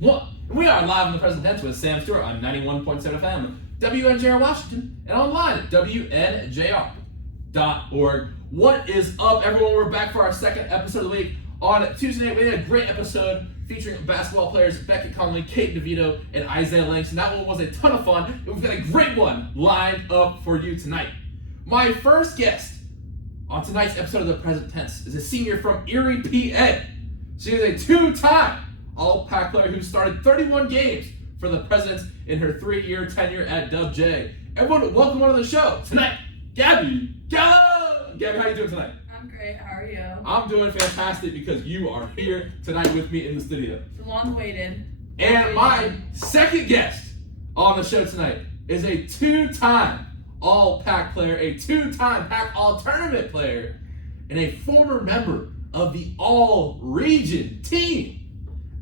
1. We are live in the present tense with Sam Stewart on 91.7 FM, WNJR Washington, and online at WNJR.org. What is up, everyone? We're back for our second episode of the week. On Tuesday night, we had a great episode featuring basketball players Beckett Conley, Kate DeVito, and Isaiah Langston. That one was a ton of fun, and we've got a great one lined up for you tonight. My first guest on tonight's episode of the present tense is a senior from Erie, PA. She is a two-time All-Pac player who started 31 games for the Presidents in her 3-year tenure at Dub J. Everyone, welcome on to the show tonight, Gabby Gallo. Gabby, how you doing tonight? I'm great. How are you? I'm doing fantastic because you are here tonight with me in the studio. It's long awaited. And my second guest on the show tonight is a two-time All-Pac player, a two-time Pac All-Tournament player, and a former member of the All-Region team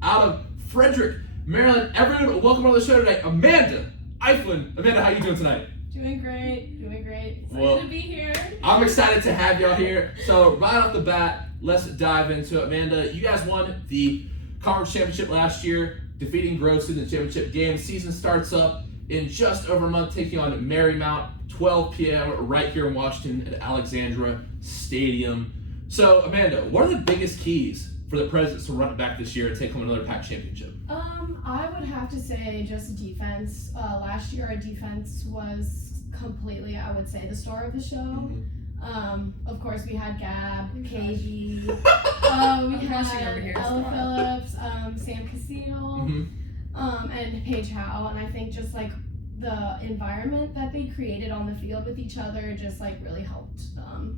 out of Frederick, Maryland. Everyone, welcome on the show tonight, Amanda Eiflin. Amanda, how you doing tonight? Doing great. Excited Well, to be here. I'm excited to have y'all here. So right off the bat, let's dive into it. Amanda, you guys won the conference championship last year, defeating Gross in the championship game. Season starts up in just over a month, taking on Marymount, 12 p.m. right here in Washington at Alexandra Stadium. So Amanda, what are the biggest keys for the Presidents to run it back this year and take home another Pac championship? I would have to say just defense. Last year our defense was completely, I would say, the star of the show. Mm-hmm. Of course we had Gab, KG, we over here, had Ella Phillips, Sam Casino, Mm-hmm. and Paige Howe, and I think just like the environment that they created on the field with each other just like really helped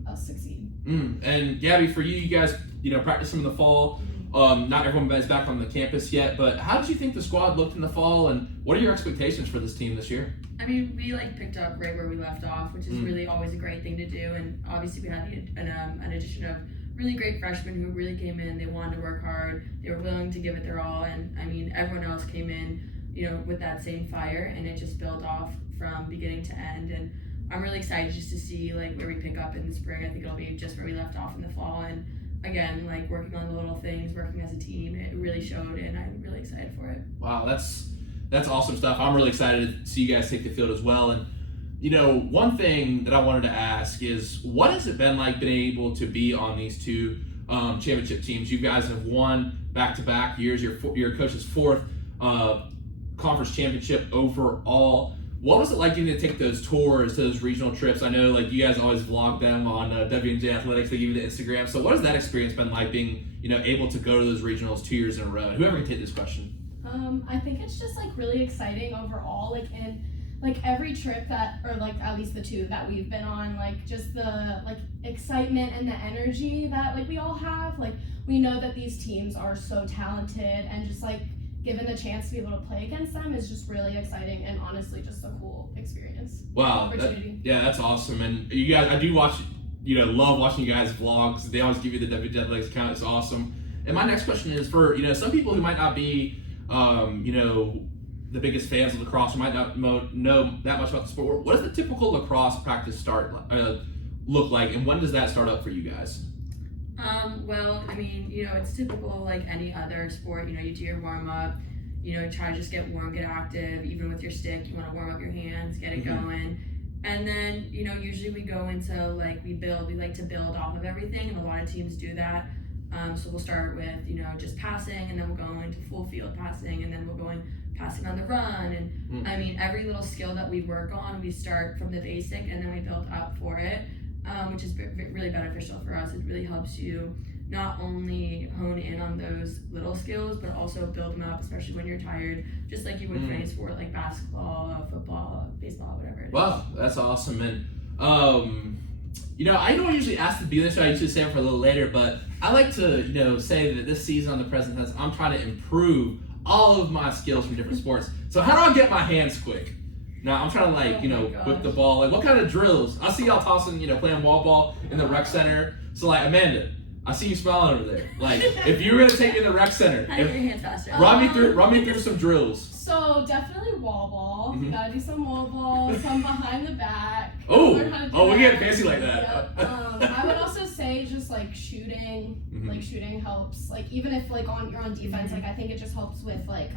us succeed. And Gabby, for you guys, practiced in the fall. Not everyone is back on the campus yet, but how did you think the squad looked in the fall, and what are your expectations for this team this year? I mean, we picked up right where we left off, which is really always a great thing to do. And obviously, we had an addition of really great freshmen who really came in. They wanted to work hard. They were willing to give it their all. And I mean, everyone else came in, with that same fire, and it just built off from beginning to end. And I'm really excited just to see where we pick up in the spring. I think it'll be just where we left off in the fall. And again, working on the little things, working as a team, it really showed, and I'm really excited for it. Wow, that's awesome stuff. I'm really excited to see you guys take the field as well. And one thing that I wanted to ask is, what has it been like being able to be on these two championship teams? You guys have won back-to-back years. Your coach's fourth conference championship overall. What was it like getting to take those tours, those regional trips? I know you guys always vlog them on WNJ Athletics. They give you the Instagram. So what has that experience been like, being able to go to those regionals 2 years in a row? And whoever can take this question. I think it's just really exciting overall. In every trip or at least the two that we've been on, just the excitement and the energy that we all have. We know that these teams are so talented, and just given the chance to be able to play against them is just really exciting, and honestly just a cool experience. Wow, opportunity. That's awesome. And you guys, I do watch, love watching you guys vlogs. They always give you the WNJ Athletics account. It's awesome. And my next question is for some people who might not be the biggest fans of lacrosse, who might not know that much about the sport. What does the typical lacrosse practice look like, and when does that start up for you guys? Well, I mean, it's typical like any other sport. You do your warm-up, try to just get warm, get active. Even with your stick, you want to warm up your hands, get it going. And then, usually we go into we like to build off of everything, and a lot of teams do that. So we'll start with, just passing, and then we'll go into full field passing, and then we'll go in passing on the run. And I mean, every little skill that we work on, we start from the basic, and then we build up for it. Which is really beneficial for us. It really helps you not only hone in on those little skills, but also build them up, especially when you're tired, just like you would for any sport like basketball, football, baseball, whatever it is. Wow, that's awesome. And I don't usually ask to be this, so I usually save it for a little later, but I like to say that this season on the Present Tense, I'm trying to improve all of my skills from different sports. So how do I get my hands quick? Now I'm trying to whip the ball. What kind of drills? I see y'all tossing, playing wall ball in the rec center. So Amanda, I see you smiling over there. If you were gonna take me in the rec center, how do you get your hands faster? Run me through some drills. So definitely wall ball. You gotta do some wall ball, some behind the back. Oh, we get fancy like that. Yep. I would also say just just like shooting, Mhm. like shooting helps. Like even if like you're on defense, like I think it just helps with like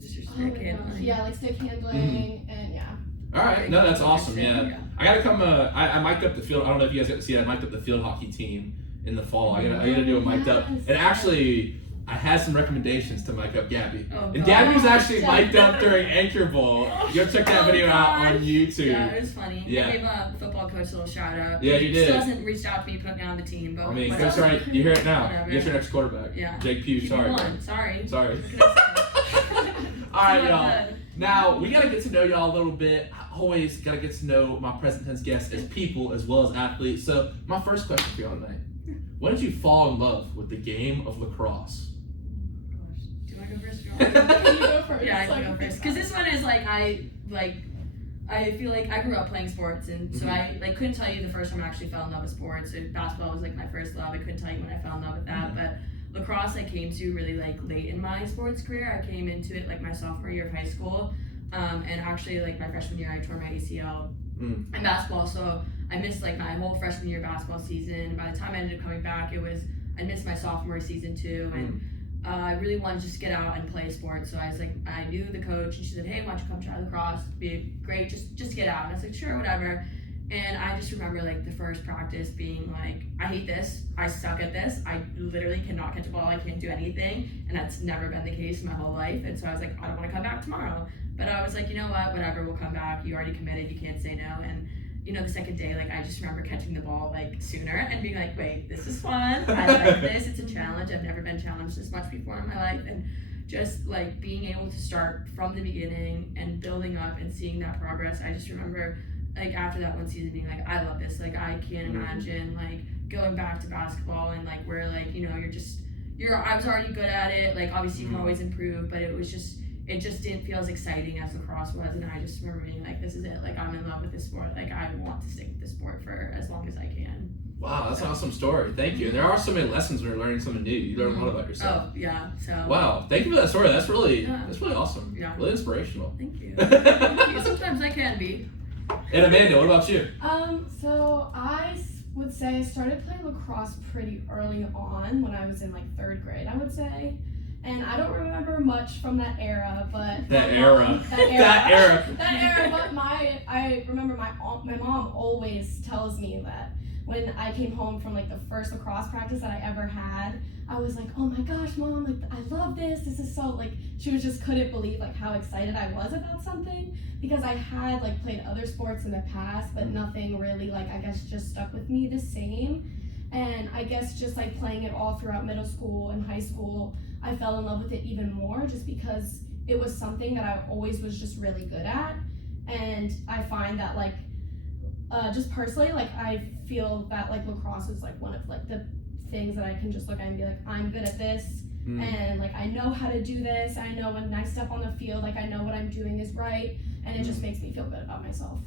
Just your oh stick my handling. gosh, yeah, like stick handling and yeah. All right, no, that's awesome. Yeah, Yeah. I gotta come. I mic'd up the field. I don't know if you guys got to see it. I mic'd up the field hockey team in the fall. I gotta do a mic'd up. Yes. And actually, I had some recommendations to mic up Gabby. Oh, And God. Gabby was actually Yeah. mic'd up during Anchor Bowl. Go check that Oh, video out on gosh. YouTube. Yeah, it was funny. Yeah. I gave a football coach a little shout out. Yeah, you He did. still hasn't reached out to me, put me on the team, but I mean, whatever. Coach, sorry, you hear it now. Whatever. Get your next quarterback. Yeah. Jake Pugh, Keep sorry. him bro. on. Sorry. Sorry. What can I say? All right, It's y'all. not good. Now, we gotta get to know y'all a little bit. I always gotta get to know my present tense guests as people as well as athletes. So, my first question for y'all tonight. When did you fall in love with the game of lacrosse? Gosh. Do I go first? Can you go first? Yeah, I So can go first. Because this one is like I feel like I grew up playing sports, and so I like couldn't tell you the first time I actually fell in love with sports. So basketball was like my first love. I couldn't tell you when I fell in love with that, but lacrosse I came to really like late in my sports career. I came into it like my sophomore year of high school, and actually like my freshman year I tore my ACL in basketball, so I missed like my whole freshman year basketball season. By the time I ended up coming back, I missed my sophomore season too, and I really wanted to just get out and play sports. So I was like, I knew the coach, and she said, "Hey, why don't you come try lacrosse? It'd be great, just get out." And I was like, "Sure, whatever." And I just remember like the first practice being like, I hate this, I suck at this, I literally cannot catch a ball, I can't do anything, and that's never been the case my whole life. And so I was like, I don't want to come back tomorrow. But I was like, you know what, whatever, we'll come back. You already committed, you can't say no. And you know, the second day, like I just remember catching the ball like sooner and being like, wait, this is fun. I like this. It's a challenge. I've never been challenged this much before in my life. And just like being able to start from the beginning and building up and seeing that progress. I just remember like after that one season being like, I love this. Like I can't imagine like going back to basketball and like where like, you know, I was already good at it. Like obviously you can always improve, but it just didn't feel as exciting as lacrosse was, and I just remember being like, this is it, like I'm in love with this sport, like I want to stick with this sport for as long as I can. Wow, that's an awesome story. Thank you. And there are so many lessons when you're learning something new. You learn a lot about yourself. Oh yeah, so Wow, thank you for that story. That's really awesome. Yeah. Really inspirational. Thank you. Thank you. Sometimes I can be. And Amanda, what about you? So I would say I started playing lacrosse pretty early on when I was in like 3rd grade, I would say. And I don't remember much from that era, but That era. But I remember my mom always tells me that when I came home from like the first lacrosse practice that I ever had, I was like, oh my gosh, Mom, like I love this. This is so like she just couldn't believe like how excited I was about something, because I had like played other sports in the past, but nothing really like I guess just stuck with me the same. And I guess just like playing it all throughout middle school and high school, I fell in love with it even more just because it was something that I always was just really good at. And I find that like, just personally, like I feel that like lacrosse is like one of like the things that I can just look at and be like, I'm good at this. And like, I know how to do this. I know when I step on the field, like I know what I'm doing is right. And it just makes me feel good about myself.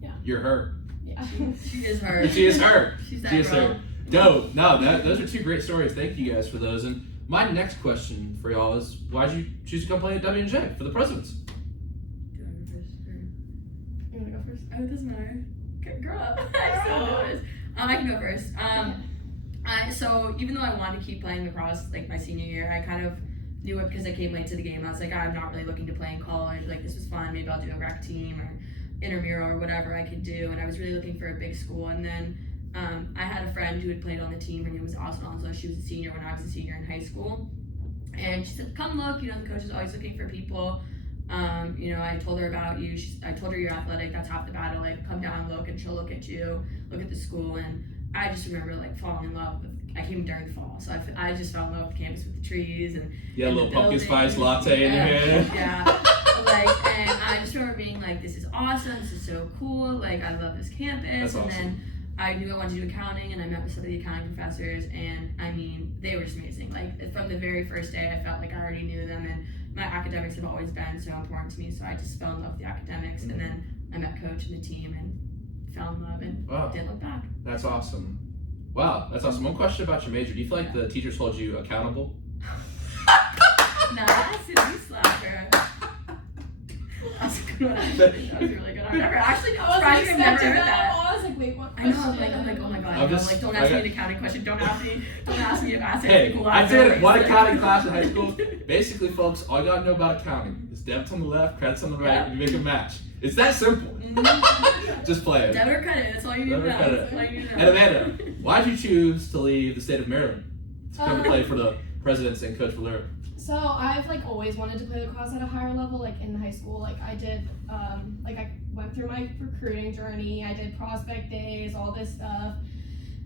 Yeah. You're her. Yeah. She is her. She is her. She's that She is girl. her. Dope. No, those are 2 great stories. Thank you guys for those. And my next question for y'all is, why did you choose to come play at W&J for the Presidents? Do I go first? Or... You wanna go first? Oh, it doesn't matter. Grow up. I'm so nervous. I can go first. So even though I wanted to keep playing lacrosse like my senior year, I kind of knew it because I came late to the game. I was like, I'm not really looking to play in college. Like this was fun. Maybe I'll do a rec team or intramural or whatever I could do. And I was really looking for a big school. And then I had a friend who had played on the team. Her name was Austin Alonso. She was a senior when I was a senior in high school. And she said, come look. You know, the coach is always looking for people. You know, I told her about you. I told her you're athletic. That's half the battle. Like, come down, look, and she'll look at you, look at the school. And I just remember like falling in love with. I came during the fall, so I just fell in love with the campus, with the trees and You had a and little the pumpkin buildings. spice latte in your hand. Yeah, like, and I just remember being like, this is awesome. This is so cool. Like, I love this campus. That's and awesome. then I knew I wanted to do accounting, and I met with some of the accounting professors, and I mean, they were just amazing. Like, from the very first day, I felt like I already knew them, and my academics have always been so important to me, so I just fell in love with the academics, and then I met coach and the team, and fell in love, and didn't look back. That's awesome. Wow, that's awesome. One question about your major. Do you feel like the teachers hold you accountable? Nice, and you slacker. That's a good one, actually. That was really good. I've never actually, I wasn't surprised I've never expecting heard that. I was like, wait, what I know, question? I'm like, oh my god. I'm I'm just- like, don't I ask me got- an accounting question. Don't ask me to ask Hey, cool I did one like- accounting class in high school. Basically, folks, all you gotta know about accounting is debits on the left, credits on the right, Yeah. and you make a match. It's that simple. Just play it. Debit or credit, that's all you need to know. Debit or credit. That's all you need to know. And Amanda, why'd you choose to leave the state of Maryland to come to play for the Presidents and coach for Lyric? So I've like always wanted to play lacrosse at a higher level. Like in high school, like I did, like I went through my recruiting journey. I did prospect days, all this stuff.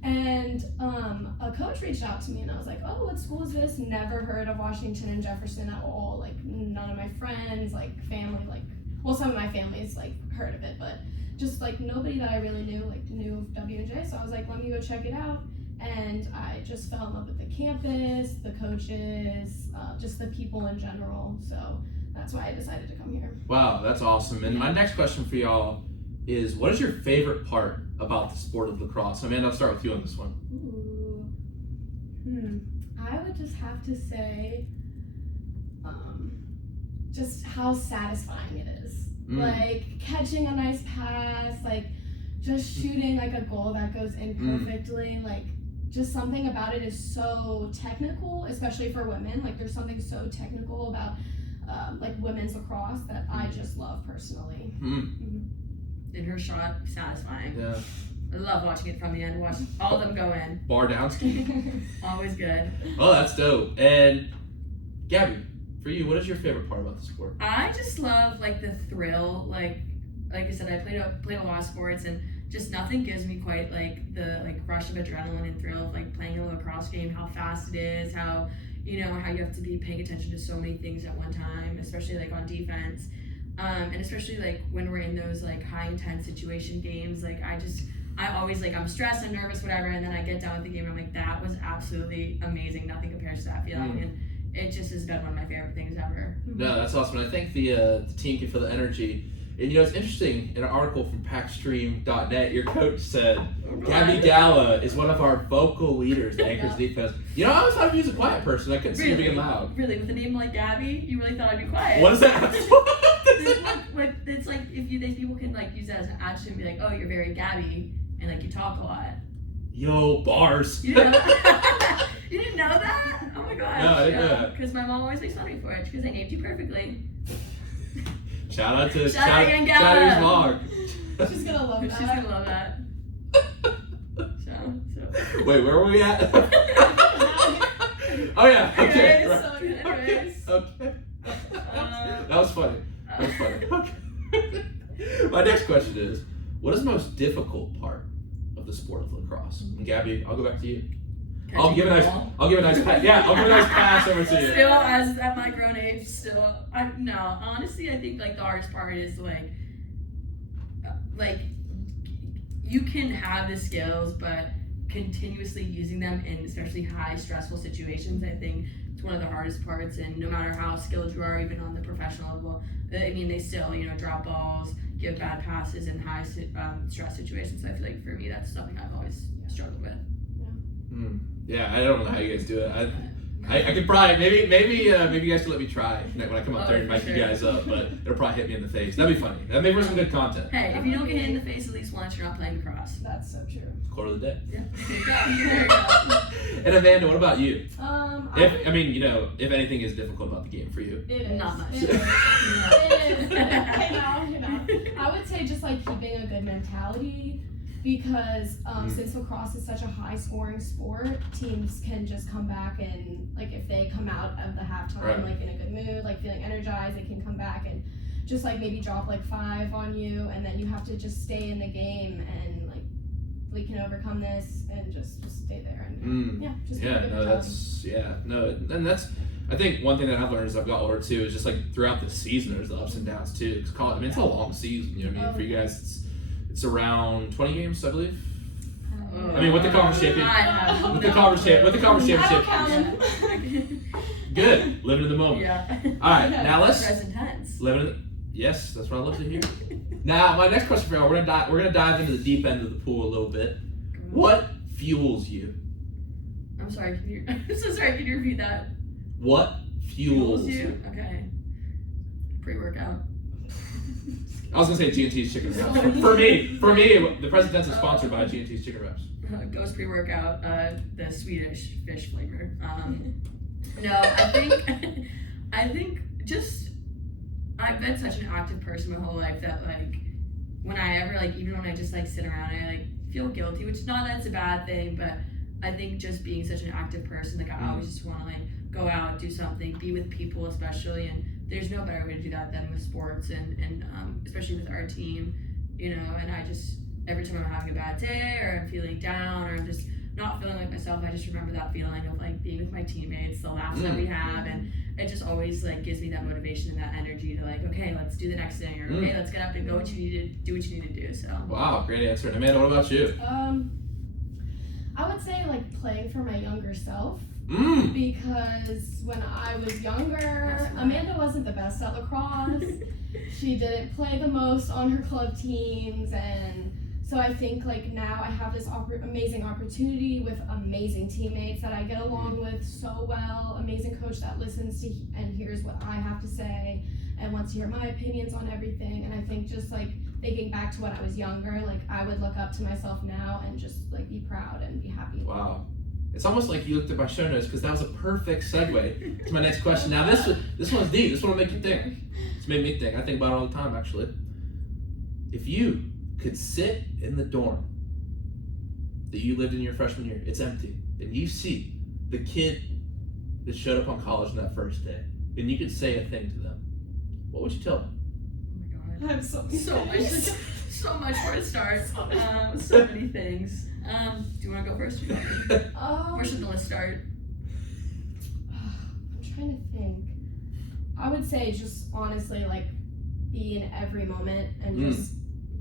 And a coach reached out to me and I was like, oh, what school is this? Never heard of Washington and Jefferson at all. Like none of my friends, like family, like, well, some of my family's like heard of it, but just like nobody that I really knew, like knew of W&J. So I was like, let me go check it out. And I just fell in love with the campus, the coaches, just the people in general. So that's why I decided to come here. Wow, that's awesome. And my next question for y'all is, what is your favorite part about the sport of lacrosse? Amanda, I'll start with you on this one. Ooh. I would just have to say, just how satisfying it is. Like catching a nice pass, like just shooting like a goal that goes in perfectly. Like just something about it is so technical, especially for women. Like there's something so technical about like women's lacrosse that I just love personally. And her shot, satisfying. Yeah. I love watching it from the end. Watch all of them go in. Bar down ski. Always good. Oh, that's dope. And Gabby, for you, what is your favorite part about the sport? I just love like the thrill. Like I said, I played a lot of sports, and just nothing gives me quite like the rush of adrenaline and thrill of like playing a lacrosse game. How fast it is. How you have to be paying attention to so many things at one time, especially like on defense. And especially like when we're in those like high intense situation games, like I always like I'm stressed, I'm nervous, whatever, and then I get done with the game and I'm like, that was absolutely amazing. Nothing compares to that feeling, and it just has been one of my favorite things ever. No, that's awesome. And I think the team can feel the energy. And it's interesting, in an article from packstream.net, your coach said, Gabby Gala is one of our vocal leaders that anchors defense. I always thought he was a quiet person. I couldn't see him being loud. Really, with a name like Gabby, you really thought I'd be quiet? What is that? It's like if you think people can like use that as an adjective and be like, oh, you're very Gabby, and like you talk a lot. Yo, bars. You didn't know that? You didn't know that? Oh my gosh. No, I didn't know that. Because my mom always makes fun of me for it because I named you perfectly. Shout out to Shout out again, shout out Gala. to vlog. She's gonna love She's that. gonna love that. So. Wait, where were we at? Oh yeah. Okay. Anyways, right. anyways. Okay. That was funny. That was funny. Okay. My next question is, what is the most difficult part of the sport of lacrosse? And Gabby, I'll go back to you. I'll give a nice pass. I'll give a nice pass over to you. Still, as at my grown age, honestly, I think like the hardest part is like you can have the skills, but continuously using them in especially high stressful situations, I think it's one of the hardest parts. And no matter how skilled you are, even on the professional level, I mean, they still drop balls, give bad passes in high stress situations. So I feel like for me, that's something I've always struggled with. Yeah, I don't know how you guys do it. I could probably maybe you guys can let me try when I come up there and mic you guys up, but it'll probably hit me in the face. That'd be funny. That'd make for some good content. Hey, if you don't get hit in the face at least once, you're not playing lacrosse. That's so true. Quarter of the day. Yeah, there you go. There you go. And Amanda, what about you? If If anything is difficult about the game for you. it is. Not much. It is. It is. Hey now. I would say just like keeping a good mentality, because since lacrosse is such a high scoring sport, teams can just come back and like if they come out of the halftime like in a good mood, like feeling energized, they can come back and just like maybe drop like 5 on you, and then you have to just stay in the game and like we can overcome this and just stay there and just keep a good mentality. And that's I think one thing that I've learned as I've got older too is just like throughout the season there's the ups and downs too. Because college, it's a long season. You know what I mean? For you guys, it's around 20 games, I believe. I mean, with the conference championship, with the conference championship. Good, living in the moment. Yeah. All right, now let's Present tense. Yes, that's what I love to hear. Now, my next question for y'all, we're gonna dive into the deep end of the pool a little bit. What fuels you? I'm sorry. I'm so sorry. Can you repeat that? What fuels you? Okay. Pre-workout. I was gonna say G&T's Chicken Wraps. So For me, the present tense is sponsored by G&T's Chicken Wraps. Ghost pre-workout, the Swedish fish flavor. No, I think just I've been such an active person my whole life that like when I ever like even when I just like sit around I like feel guilty, which is not that's a bad thing, but I think just being such an active person, like I always just want to like go out, do something, be with people especially, and there's no better way to do that than with sports and especially with our team, you know. And I just every time I'm having a bad day or I'm feeling down or I'm just not feeling like myself, I just remember that feeling of like being with my teammates, the laughs that we have, and it just always like gives me that motivation and that energy to like, okay, let's do the next thing, or okay, let's get up and go what you need to do, what you need to do. So wow, great answer. And Amanda, what about you? I would say like playing for my younger self. Because when I was younger, Amanda wasn't the best at lacrosse. She didn't play the most on her club teams, and so I think like now I have this amazing opportunity with amazing teammates that I get along with so well, amazing coach that listens to and hears what I have to say and wants to hear my opinions on everything. And I think just like thinking back to when I was younger, like I would look up to myself now and just like be proud and be happy. Wow. It's almost like you looked at my show notes because that was a perfect segue to my next question. Now this one's deep. This one will make you think. It's made me think. I think about it all the time actually. If you could sit in the dorm that you lived in your freshman year, it's empty, and you see the kid that showed up on college on that first day, and you could say a thing to them, what would you tell them? oh my god, I have so much where to start. So many things. Do you want to go first? Where should the list start? I'm trying to think. I would say just honestly like be in every moment and just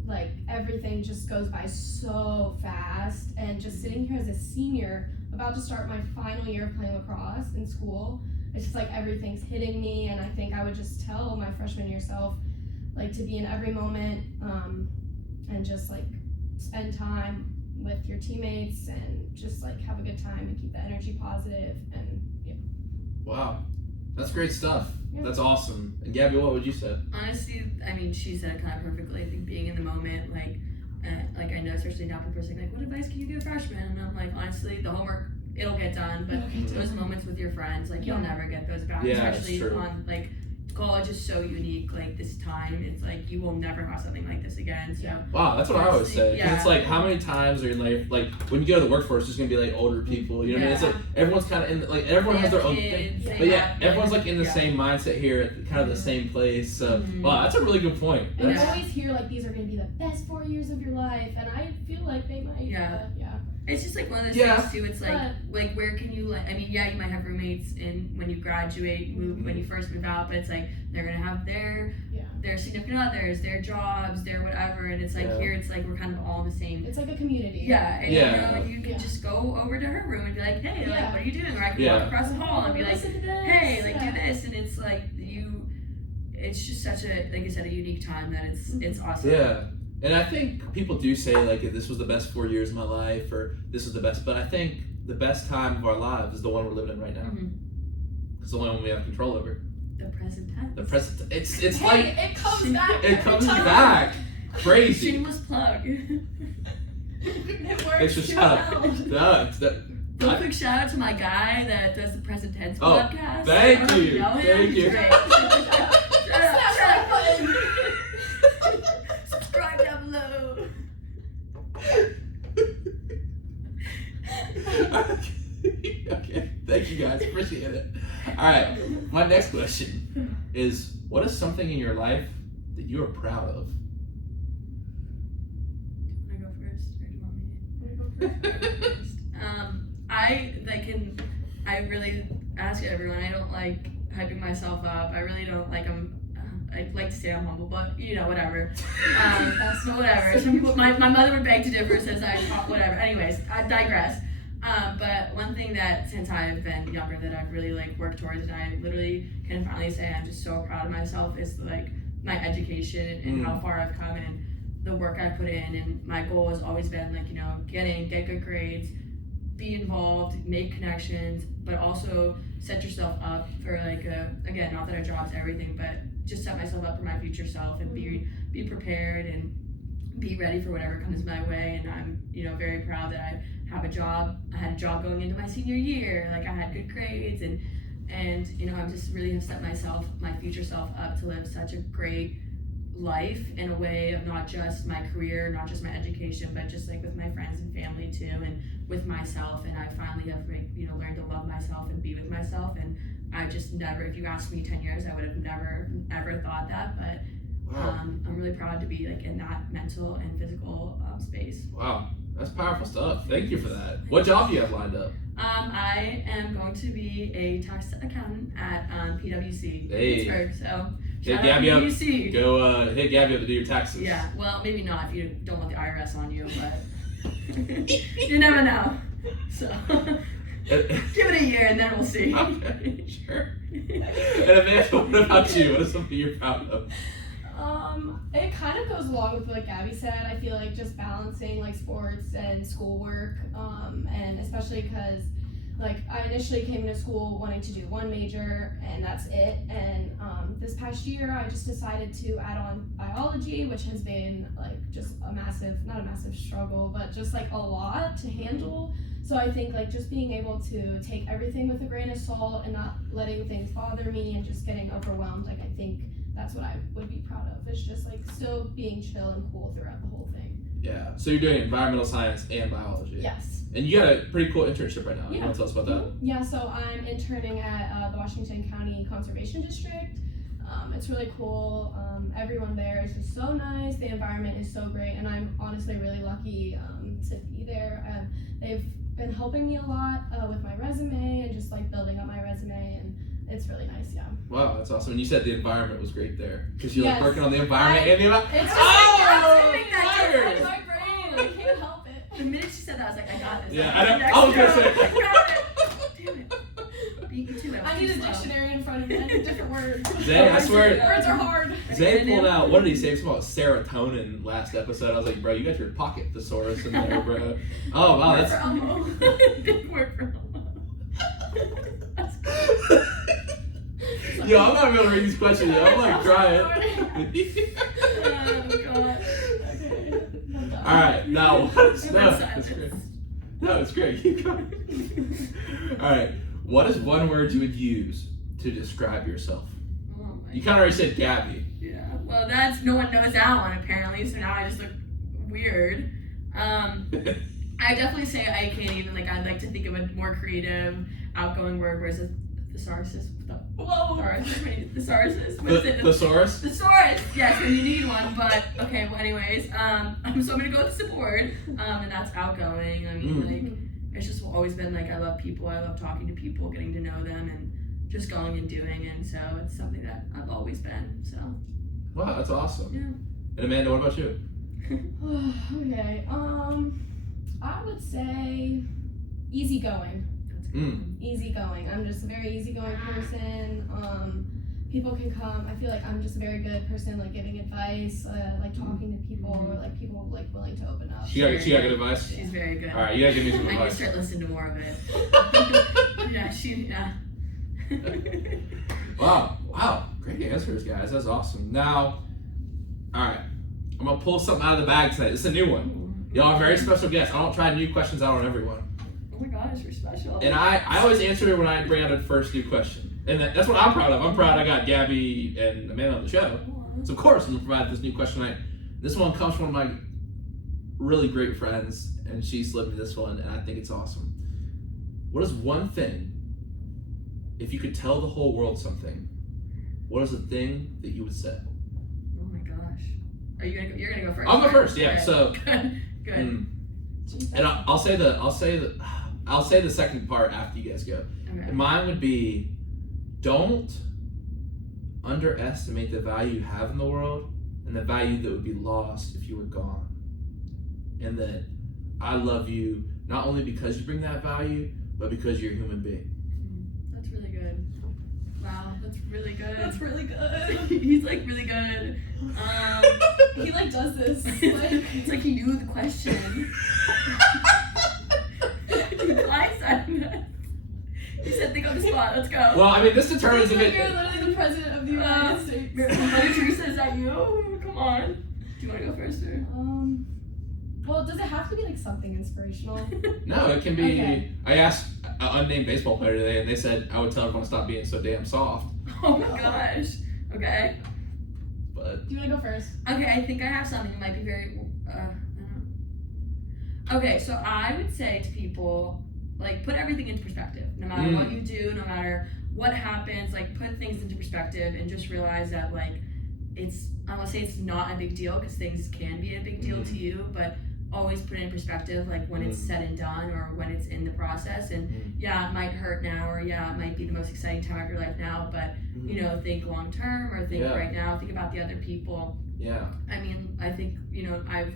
like everything just goes by so fast, and just sitting here as a senior about to start my final year of playing lacrosse in school, it's just like everything's hitting me. And I think I would just tell my freshman year self like to be in every moment and just like spend time with your teammates and just like have a good time and keep the energy positive. And yeah. Wow, that's great stuff. Yeah. That's awesome. And Gabby, what would you say? Honestly, I mean, she said it kind of perfectly. I think being in the moment, like I know, especially now for person, like, what advice can you give a freshman? And I'm like, honestly, the homework, it'll get done, but those moments with your friends, like, you'll never get those back, especially on, like, college is so unique, like, this time, it's like, you will never have something like this again, so. Wow, that's what I always say. 'Cause it's like, how many times are in life, like, when you go to the workforce, there's gonna be, like, older people, you know what I mean? It's like, everyone's kind of in, like, everyone has their own thing. But yeah, everyone's, like, in the same mindset here, at kind of the same place, so, wow, that's a really good point. And I always hear, like, these are going to be the best 4 years of your life, and I feel like they might, It's just like one of those things too. It's like where can you like? I mean, yeah, you might have roommates in when you graduate, when you first move out, but it's like they're gonna have their significant others, their jobs, their whatever, and it's like here, it's like we're kind of all in the same. It's like a community. Yeah, and you know, you can just go over to her room and be like, hey, like, what are you doing? Or I can walk across the hall and be like, hey, like do this, and it's like it's just such a, like I said, a unique time that it's awesome. Yeah. And I think people do say, like, this was the best 4 years of my life, or this is the best, but I think the best time of our lives is the one we're living in right now. It's the only one we have control over. The present tense. The present, it's hey, like, it comes back. It comes back. Crazy. Shameless plug. It works It's just too shut well. No, it's that. Real quick shout out to my guy that does the present tense podcast. Thank I don't know if you. know him. Thank He's you. great. Smash that button. Subscribe down below. Okay, thank you guys, appreciate it. All right, my next question is, what is something in your life that you are proud of? Do you want to go first, or do you want me to go first? I really ask everyone, I don't like hyping myself up. I really don't like, I like to say I'm humble, but you know, whatever. But whatever. Some people, my mother would beg to differ, says whatever. Anyways, I digress. But one thing that since I've been younger that I've really like worked towards, and I literally can finally say I'm just so proud of myself, is like my education and how far I've come and the work I put in. And my goal has always been like, you know, get good grades, be involved, make connections, but also set yourself up for like again, not that a job's everything, but just set myself up for my future self and be prepared and be ready for whatever comes my way. And I'm, very proud that I have a job. I had a job going into my senior year. Like, I had good grades, and I'm just really have set my future self up to live such a great life in a way of not just my career, not just my education, but just like with my friends and family too, and with myself. And I finally have learned to love myself and be with myself. And I just never, if you asked me 10 years, I would have never ever thought that. But Wow. I'm really proud to be like in that mental and physical space. Wow, that's powerful stuff. Thank you for that. What job do you have lined up? I am going to be a tax accountant at PwC Hey. Pittsburgh. So Hit shout out Gabby up. PwC. Go hit Gabby up to do your taxes. Yeah, well, maybe not if you don't want the IRS on you, but you never know. So give it a year and then we'll see. Okay, sure. And Amanda, what about you? What is something you're proud of? It kind of goes along with what Gabby said. I feel like just balancing like sports and schoolwork, and especially because like I initially came into school wanting to do one major and that's it. And this past year I just decided to add on biology, which has been like just not a massive struggle, but just like a lot to handle. So I think like just being able to take everything with a grain of salt and not letting things bother me and just getting overwhelmed, like I think that's what I would be proud of. It's just like still being chill and cool throughout the whole thing. Yeah, so you're doing environmental science and biology. Yes. And you got a pretty cool internship right now. You Yeah. want to tell us about that? Yeah, so I'm interning at the Washington County Conservation District. It's really cool. Everyone there is just so nice. The environment is so great, and I'm honestly really lucky to be there. They've been helping me a lot with my resume and just like building up my resume, and it's really nice. Yeah. Wow, that's awesome. And you said the environment was great there because you're like Yes. working on the environment and the environment. It's just Oh, my brain. I can't help it. The minute she said that, I was like, I got this. Yeah, I got I was gonna next say. round. I got it. Damn it. Beat you to it. I need a dictionary in front of me. I need different words. Zay, I swear, Words are hard. Zay pulled out, what did he say? Something about serotonin last episode. I was like, bro, you got your pocket thesaurus in there, bro. Oh, wow, that's. Big word for Elmo. Yo, I'm not able to read these questions yet. I'm like crying. Oh, God. Okay. Alright, now what is. No, Silence. it's great. No, it's great. Keep going. Alright, what is one word you would use to describe yourself? Oh my You kind of already said Gabby. Yeah, well, that's no one knows that one apparently, so now I just look weird. I definitely say I can't even like. I'd like to think of a more creative, outgoing word. Whereas a thesaurus is thesaurus is what is it? Thesaurus? Thesaurus. Yes, when you need one. But okay. Well, anyways, so I'm gonna go with support. And that's outgoing. I mean, like it's just always been like I love people. I love talking to people, getting to know them, and just going and doing. And so it's something that I've always been. So. Wow, that's awesome. Yeah. And Amanda, what about you? Okay. I would say easygoing. Easygoing. I'm just a very easygoing person. People can come. I feel like I'm just a very good person, like giving advice, like talking to people, or like people like willing to open up. She got good advice? She's very good. Alright, you gotta give me some I need to advice. start listening to more of it. Yeah. Wow. Great answers, guys. That's awesome. Now, alright. I'm gonna pull something out of the bag tonight. This is a new one. Y'all are very special guests. I don't try new questions out on everyone. Oh my gosh, you're special. And I always answer it when I bring out a first new question. And that's what I'm proud of. I'm proud I got Gabby and Amanda on the show. So of course I'm gonna provide this new question tonight. This one comes from one of my really great friends, and she slid me this one, and I think it's awesome. What is one thing, if you could tell the whole world something, what is the thing that you would say? Oh my gosh. Are you gonna go? You're gonna go first. I'll go right? first. Yeah. Okay. So. Good. And I'll say the second part after you guys go. Okay. And mine would be, don't underestimate the value you have in the world and the value that would be lost if you were gone. And that I love you not only because you bring that value, but because you're a human being. That's really good. Wow, that's really good. That's really good. He's like really good. He like does this. It's like he knew the question. He said, think on the spot. Let's go. Well, I mean, this determines if You're it. literally the President of the United States. Mother Teresa, is that you? Come on. Do you want to go first or? Well, does it have to be like something inspirational? No, it can be. Okay. I asked an unnamed baseball player today, and they said I would tell everyone to stop being so damn soft. Oh my gosh. Okay. But Do you want to go first? Okay, I think I have something that might be very. I don't know. Okay, so I would say to people, like, put everything into perspective. No matter what you do, no matter what happens, like, put things into perspective and just realize that, like, it's. I want to say it's not a big deal because things can be a big deal to you, but always put it in perspective, like when it's said and done or when it's in the process. And yeah, it might hurt now, or yeah, it might be the most exciting time of your life now, but you know, think long term or think right now, think about the other people. Yeah. I mean, I think, you know, I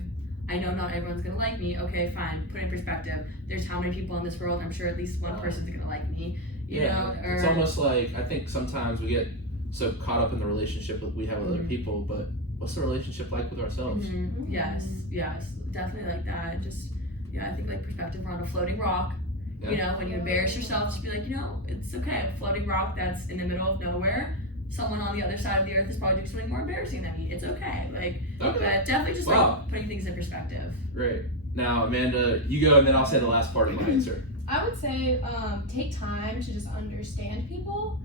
know not everyone's gonna like me. Okay, fine, put it in perspective. There's how many people in this world, I'm sure at least one person's gonna like me. You know, or it's almost like, I think sometimes we get so caught up in the relationship that we have with other people, but what's the relationship like with ourselves? Yes, definitely like that. Just, I think like perspective, we're on a floating rock. You know, when you embarrass yourself, just be like, you know, it's okay. A floating rock that's in the middle of nowhere. Someone on the other side of the earth is probably doing something more embarrassing than me. It's okay. Like, but definitely just like putting things in perspective. Great. Now, Amanda, you go, and then I'll say the last part of my answer. I would say take time to just understand people,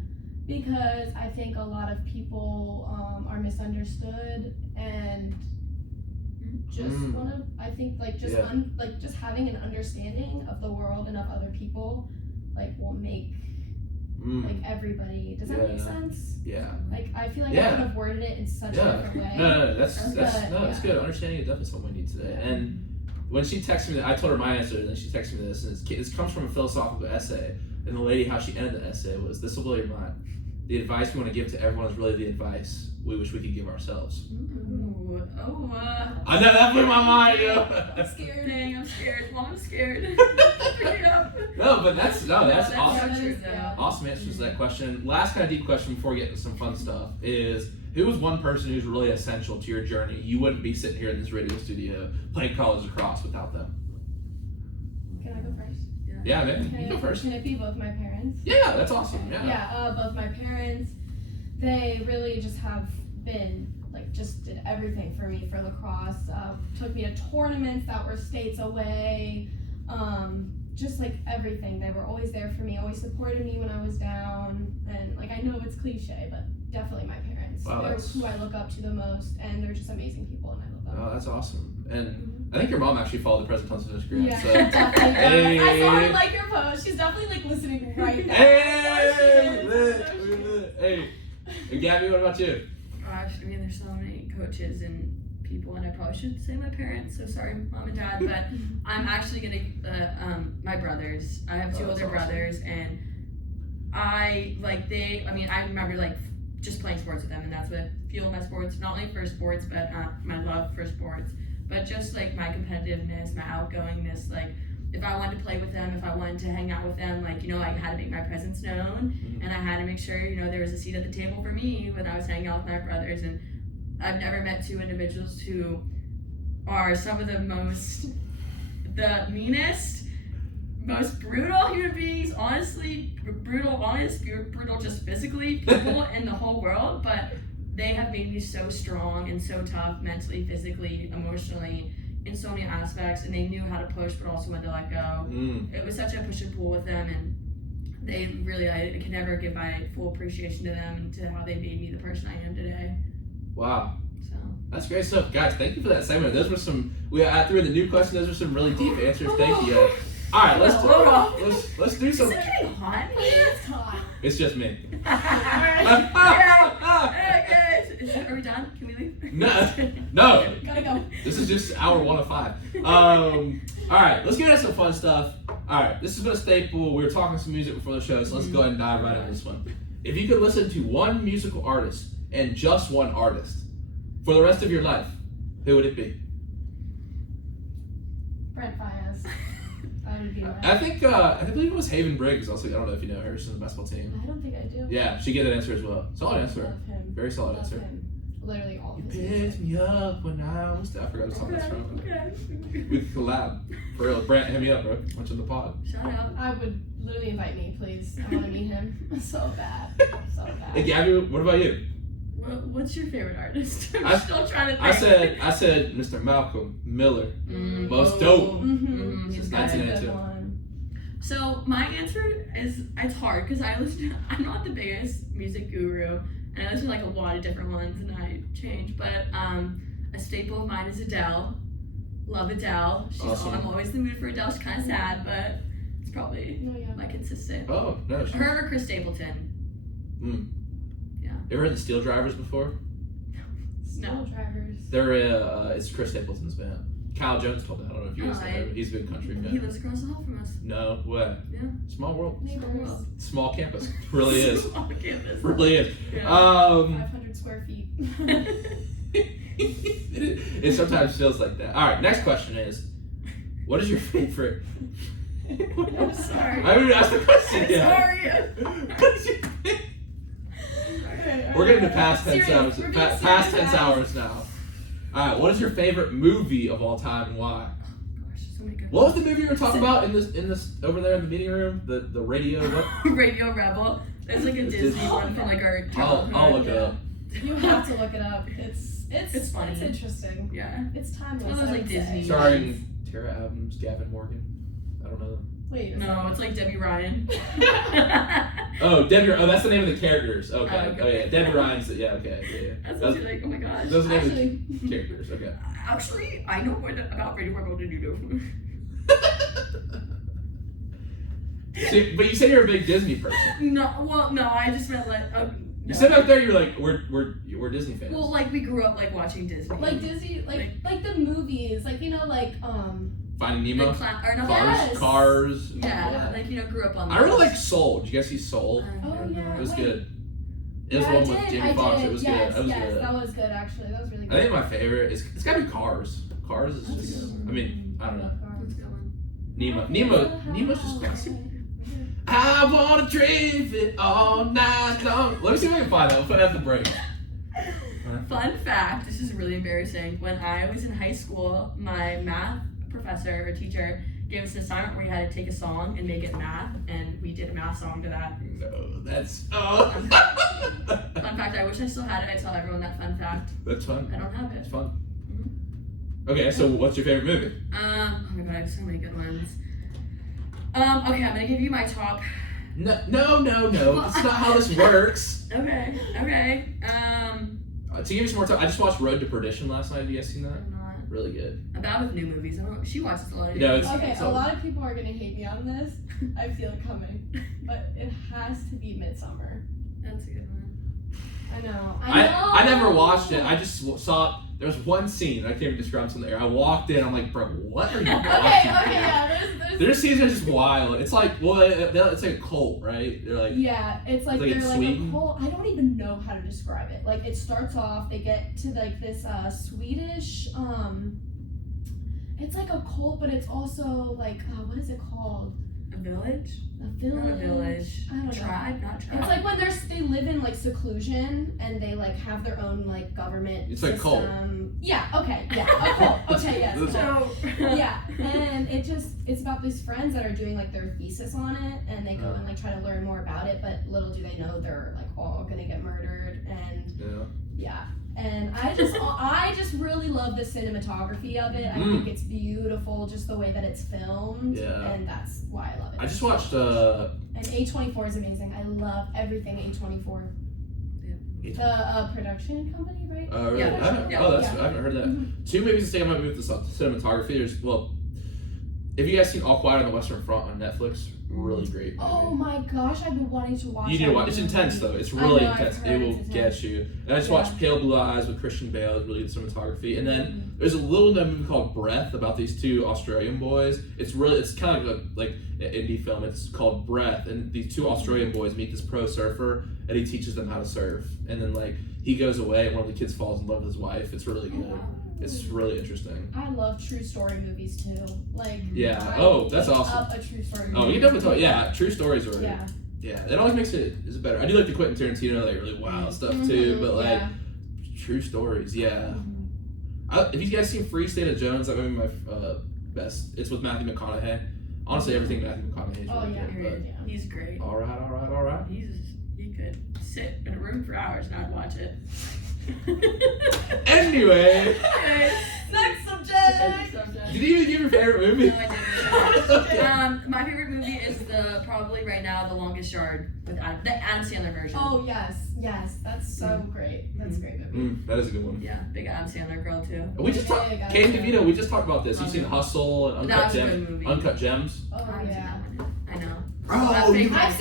because I think a lot of people are misunderstood and just want to. I think like just just having an understanding of the world and of other people, like, will make like everybody. Does that make sense? Yeah. Like, I feel like I could have worded it in such a different way. No, that's good. Understanding is definitely something we need today. And when she texted me, I told her my answer, and then she texted me this, and this comes from a philosophical essay. And the lady, how she ended the essay was, "This will blow your mind. The advice we want to give to everyone is really the advice we wish we could give ourselves." I know, that blew my mind, yo. I'm scared. Dang, I'm scared. Mom, I'm scared. Pick me up. No, but that's awesome. So true, Awesome answers to that question. Last kind of deep question before we get into some fun stuff is, who is one person who's really essential to your journey? You wouldn't be sitting here in this radio studio playing College Lacrosse without them. Can I go first? Yeah, man. You go first. Can it be both my parents? Yeah, that's awesome. Both my parents. They really just have been, like, just did everything for me for lacrosse. Took me to tournaments that were states away. Just like everything. They were always there for me, always supported me when I was down. And like, I know it's cliche, but definitely my parents. Wow, they're who I look up to the most, and they're just amazing people, and I love them. Oh, that's awesome. And I think your mom actually followed the President Thompson Instagram. Yeah, So. definitely. Hey. I saw her like your post. She's definitely like listening right now. Hey, Gabby, what about you? Gosh, I mean, there's so many coaches and people, and I probably should say my parents, so sorry, Mom and Dad, but I'm actually gonna, my brothers. I have two older brothers, and I remember, like, just playing sports with them, and that's what fueled my sports, not only for sports, but my love for sports, but just, like, my competitiveness, my outgoingness, like, if I wanted to play with them, if I wanted to hang out with them, like, you know, I had to make my presence known, and I had to make sure, you know, there was a seat at the table for me when I was hanging out with my brothers. And I've never met two individuals who are some of the meanest, most brutal human beings, honestly, brutal just physically, people in the whole world, but they have made me so strong and so tough mentally, physically, emotionally, in so many aspects, and they knew how to push but also when to let go. It was such a push and pull with them, and they really, I can never give my full appreciation to them and to how they made me the person I am today. Wow. So That's great stuff. Guys, thank you for that segment. Those were some, through the new question, those were some really deep answers. Thank you. All right, let's do some. Is it getting hot? It's hot. It's just me. Alright guys, are we done? Can we leave? No. Gotta go. This is just hour 1 of 5. All right, let's get into some fun stuff. All right, this has been a staple. We were talking some music before the show, so let's go ahead and dive right into this one. If you could listen to one musical artist and just one artist for the rest of your life, who would it be? Brent Fias. That would be mine. I believe it was Haven Briggs. Also, I don't know if you know her. She's on the basketball team. I don't think I do. Yeah, she get an answer as well. Solid answer. Love him. Very solid Love answer. him. literally all of his You music. picked me up when I was. I forgot the song that's from. Okay. We could collab. For real. Brant, hit me up, bro. Watch on the pod. Shout out. I would literally invite me, please. I want to meet him so bad, so Hey, bad. Gabby, what about you? What's your favorite artist? I'm I- still trying to I think. said Mr. Malcolm Miller. Mm, Most oh, dope. Mhm. He's That's good. an That's a answer. good one. So my answer is it's hard because I'm not the biggest music guru and I listen to like a lot of different ones and I change. But a staple of mine is Adele. Love Adele. Awesome. I'm always in the mood for Adele. She's kind of sad, but it's probably No, yeah. my consistent. Oh, no. Her or Chris Stapleton. You ever heard the Steel Drivers before? Snow drivers. They're it's Chris Stapleton's band. Kyle Jones told me. I don't know if you guys Oh, know. He's a big country He fan. lives across the hall from us. No way. Yeah. Small world. Neighbors. Small campus. Really is. On the campus. Really is. Yeah. 500 square feet. It sometimes feels like that. All right. Next question is, what is your favorite? I'm sorry. I haven't even asked the question yet. Sorry. What is your favorite? We're getting to past tense Serious. hours. We're being Past serious tense now. hours now. All right. What is your favorite movie of all time and why? Gosh, so many good What was the movie you were talking about in this over there in the meeting room? The radio. What? Radio Rebel. There's like a It's Disney just- one from like our I'll look it Yeah. up. You have to look it up. It's funny. It's interesting. Yeah. It's timeless. One of those, I like, would Disney say. Starring Tara Adams, Gavin Morgan. I don't know. Wait. is No, it's like Debbie Ryan. Oh, Debbie. Oh, that's the name of the characters. Okay. Oh, okay. Oh yeah, Debbie Ryan's. Yeah. Okay. Yeah. That's Those, what you're like, oh my gosh. those are the name of Actually, the characters. Okay. Actually, I know more about Radio Rebel than you do. So, but you said you're a big Disney person. No, well, no, I just meant like. You no. said back there you're like we're Disney fans. Well, like we grew up like watching Disney. like Disney, like the movies, like like Finding Nemo. or not Yes. Cars. Yeah, like grew up on. I really those. like Soul. Did you guys see Soul? Oh, yeah. It was Wait. good. It was yeah, the I one with did. Jamie I Foxx. did. It was Yes, good. It was yes, good. that was good actually. That was really I good. think my favorite is it's gotta be Cars. Cars is That's just. a good I mean, I don't know. That's a good one. Nemo's just classic. I wanna drive it all night long. Let me see if I can find that. We'll put that at the break. Fun fact, this is really embarrassing. When I was in high school, my math professor or teacher gave us an assignment where we had to take a song and make it math, and we did a math song to that. No, that's oh. Fun fact, I wish I still had it. I tell everyone that fun fact. That's fun. I don't have It's it. fun. Okay, so what's your favorite movie? Oh my god, I have so many good ones. Okay, I'm gonna give you my top. No. That's not how this works. Okay. To give you some more time, I just watched Road to Perdition last night. Have you guys seen that? I'm not. Really good. I'm bad with new movies. I don't, she watches a lot of new No, movies. it's- Okay, so- a lot of people are gonna hate me on this. I feel it coming, but it has to be Midsummer. That's a good one. I know. I never watched it. I just saw there was one scene. I can't even describe something there. I walked in. I'm like, bro, what are you watching? yeah. There's Their scenes are just wild. It's like, well, it's like a cult, right? They're like, yeah, it's like Like they're it's like Sweden? a whole. I don't even know how to describe it. Like it starts off, they get to like this Swedish. It's like a cult, but it's also like what is it called? A village? A village. Not a village. I don't know. Tribe, not tribe. It's like when they live in like seclusion and they like have their own like government. It's like cult. system. Yeah. Okay. Yeah. A cult. Okay. Yes. That's- cult. So, Yeah, and it's about these friends that are doing like their thesis on it, and they go and like try to learn more about it, but little do they know they're like all gonna get murdered, and yeah, and I just really love the cinematography of it. I think it's beautiful, just the way that it's filmed, Yeah. and that's why I love it. I just watched And A24 is amazing. I love everything A24. The production company, right? really? Yeah. I haven't, Yeah. oh, that's Yeah. I haven't heard that. Mhm. Two movies that stick out my with the cinematography. There's have you guys seen All Quiet on the Western Front on Netflix? Really great. Oh movie. my gosh, I've been wanting to watch. You need that to watch. It's movie. intense though. It's I really know, I've intense. heard It will it's get you. And I just watched Pale Blue Eyes with Christian Bale. It's really good cinematography. And then there's a little known movie called Breath about these two Australian boys. It's kind of like an indie film. It's called Breath, and these two Australian boys meet this pro surfer, and he teaches them how to surf. And then like he goes away, and one of the kids falls in love with his wife. It's really good. It's really interesting. I love true story movies too. Like Yeah. I Oh, that's pick awesome. Up a true story. Oh, movie. you definitely talk. Yeah, true stories are. Yeah. Yeah, it always makes it better. I do like the Quentin Tarantino, like really wild stuff too, Mhm, but like yeah. True stories, yeah. If you guys seen Free State of Jones, that might be my best. It's with Matthew McConaughey. Honestly, everything Matthew McConaughey is really good. But He's great. all right. He could sit in a room for hours and I'd watch it. Anyway, Next subject. did you even give your favorite movie? No, I didn't. Okay. My favorite movie is probably right now The Longest Yard with the Adam Sandler version. Oh yes, that's so great. That's a great movie. That is a good one. Yeah, big Adam Sandler girl too. We just talked. Big Kate Adam DeVito. We just talked about this. You've seen Hustle and That was a good movie. Uncut Gems. Oh I haven't seen yeah. that one yet. I know. Oh, That's big you- I've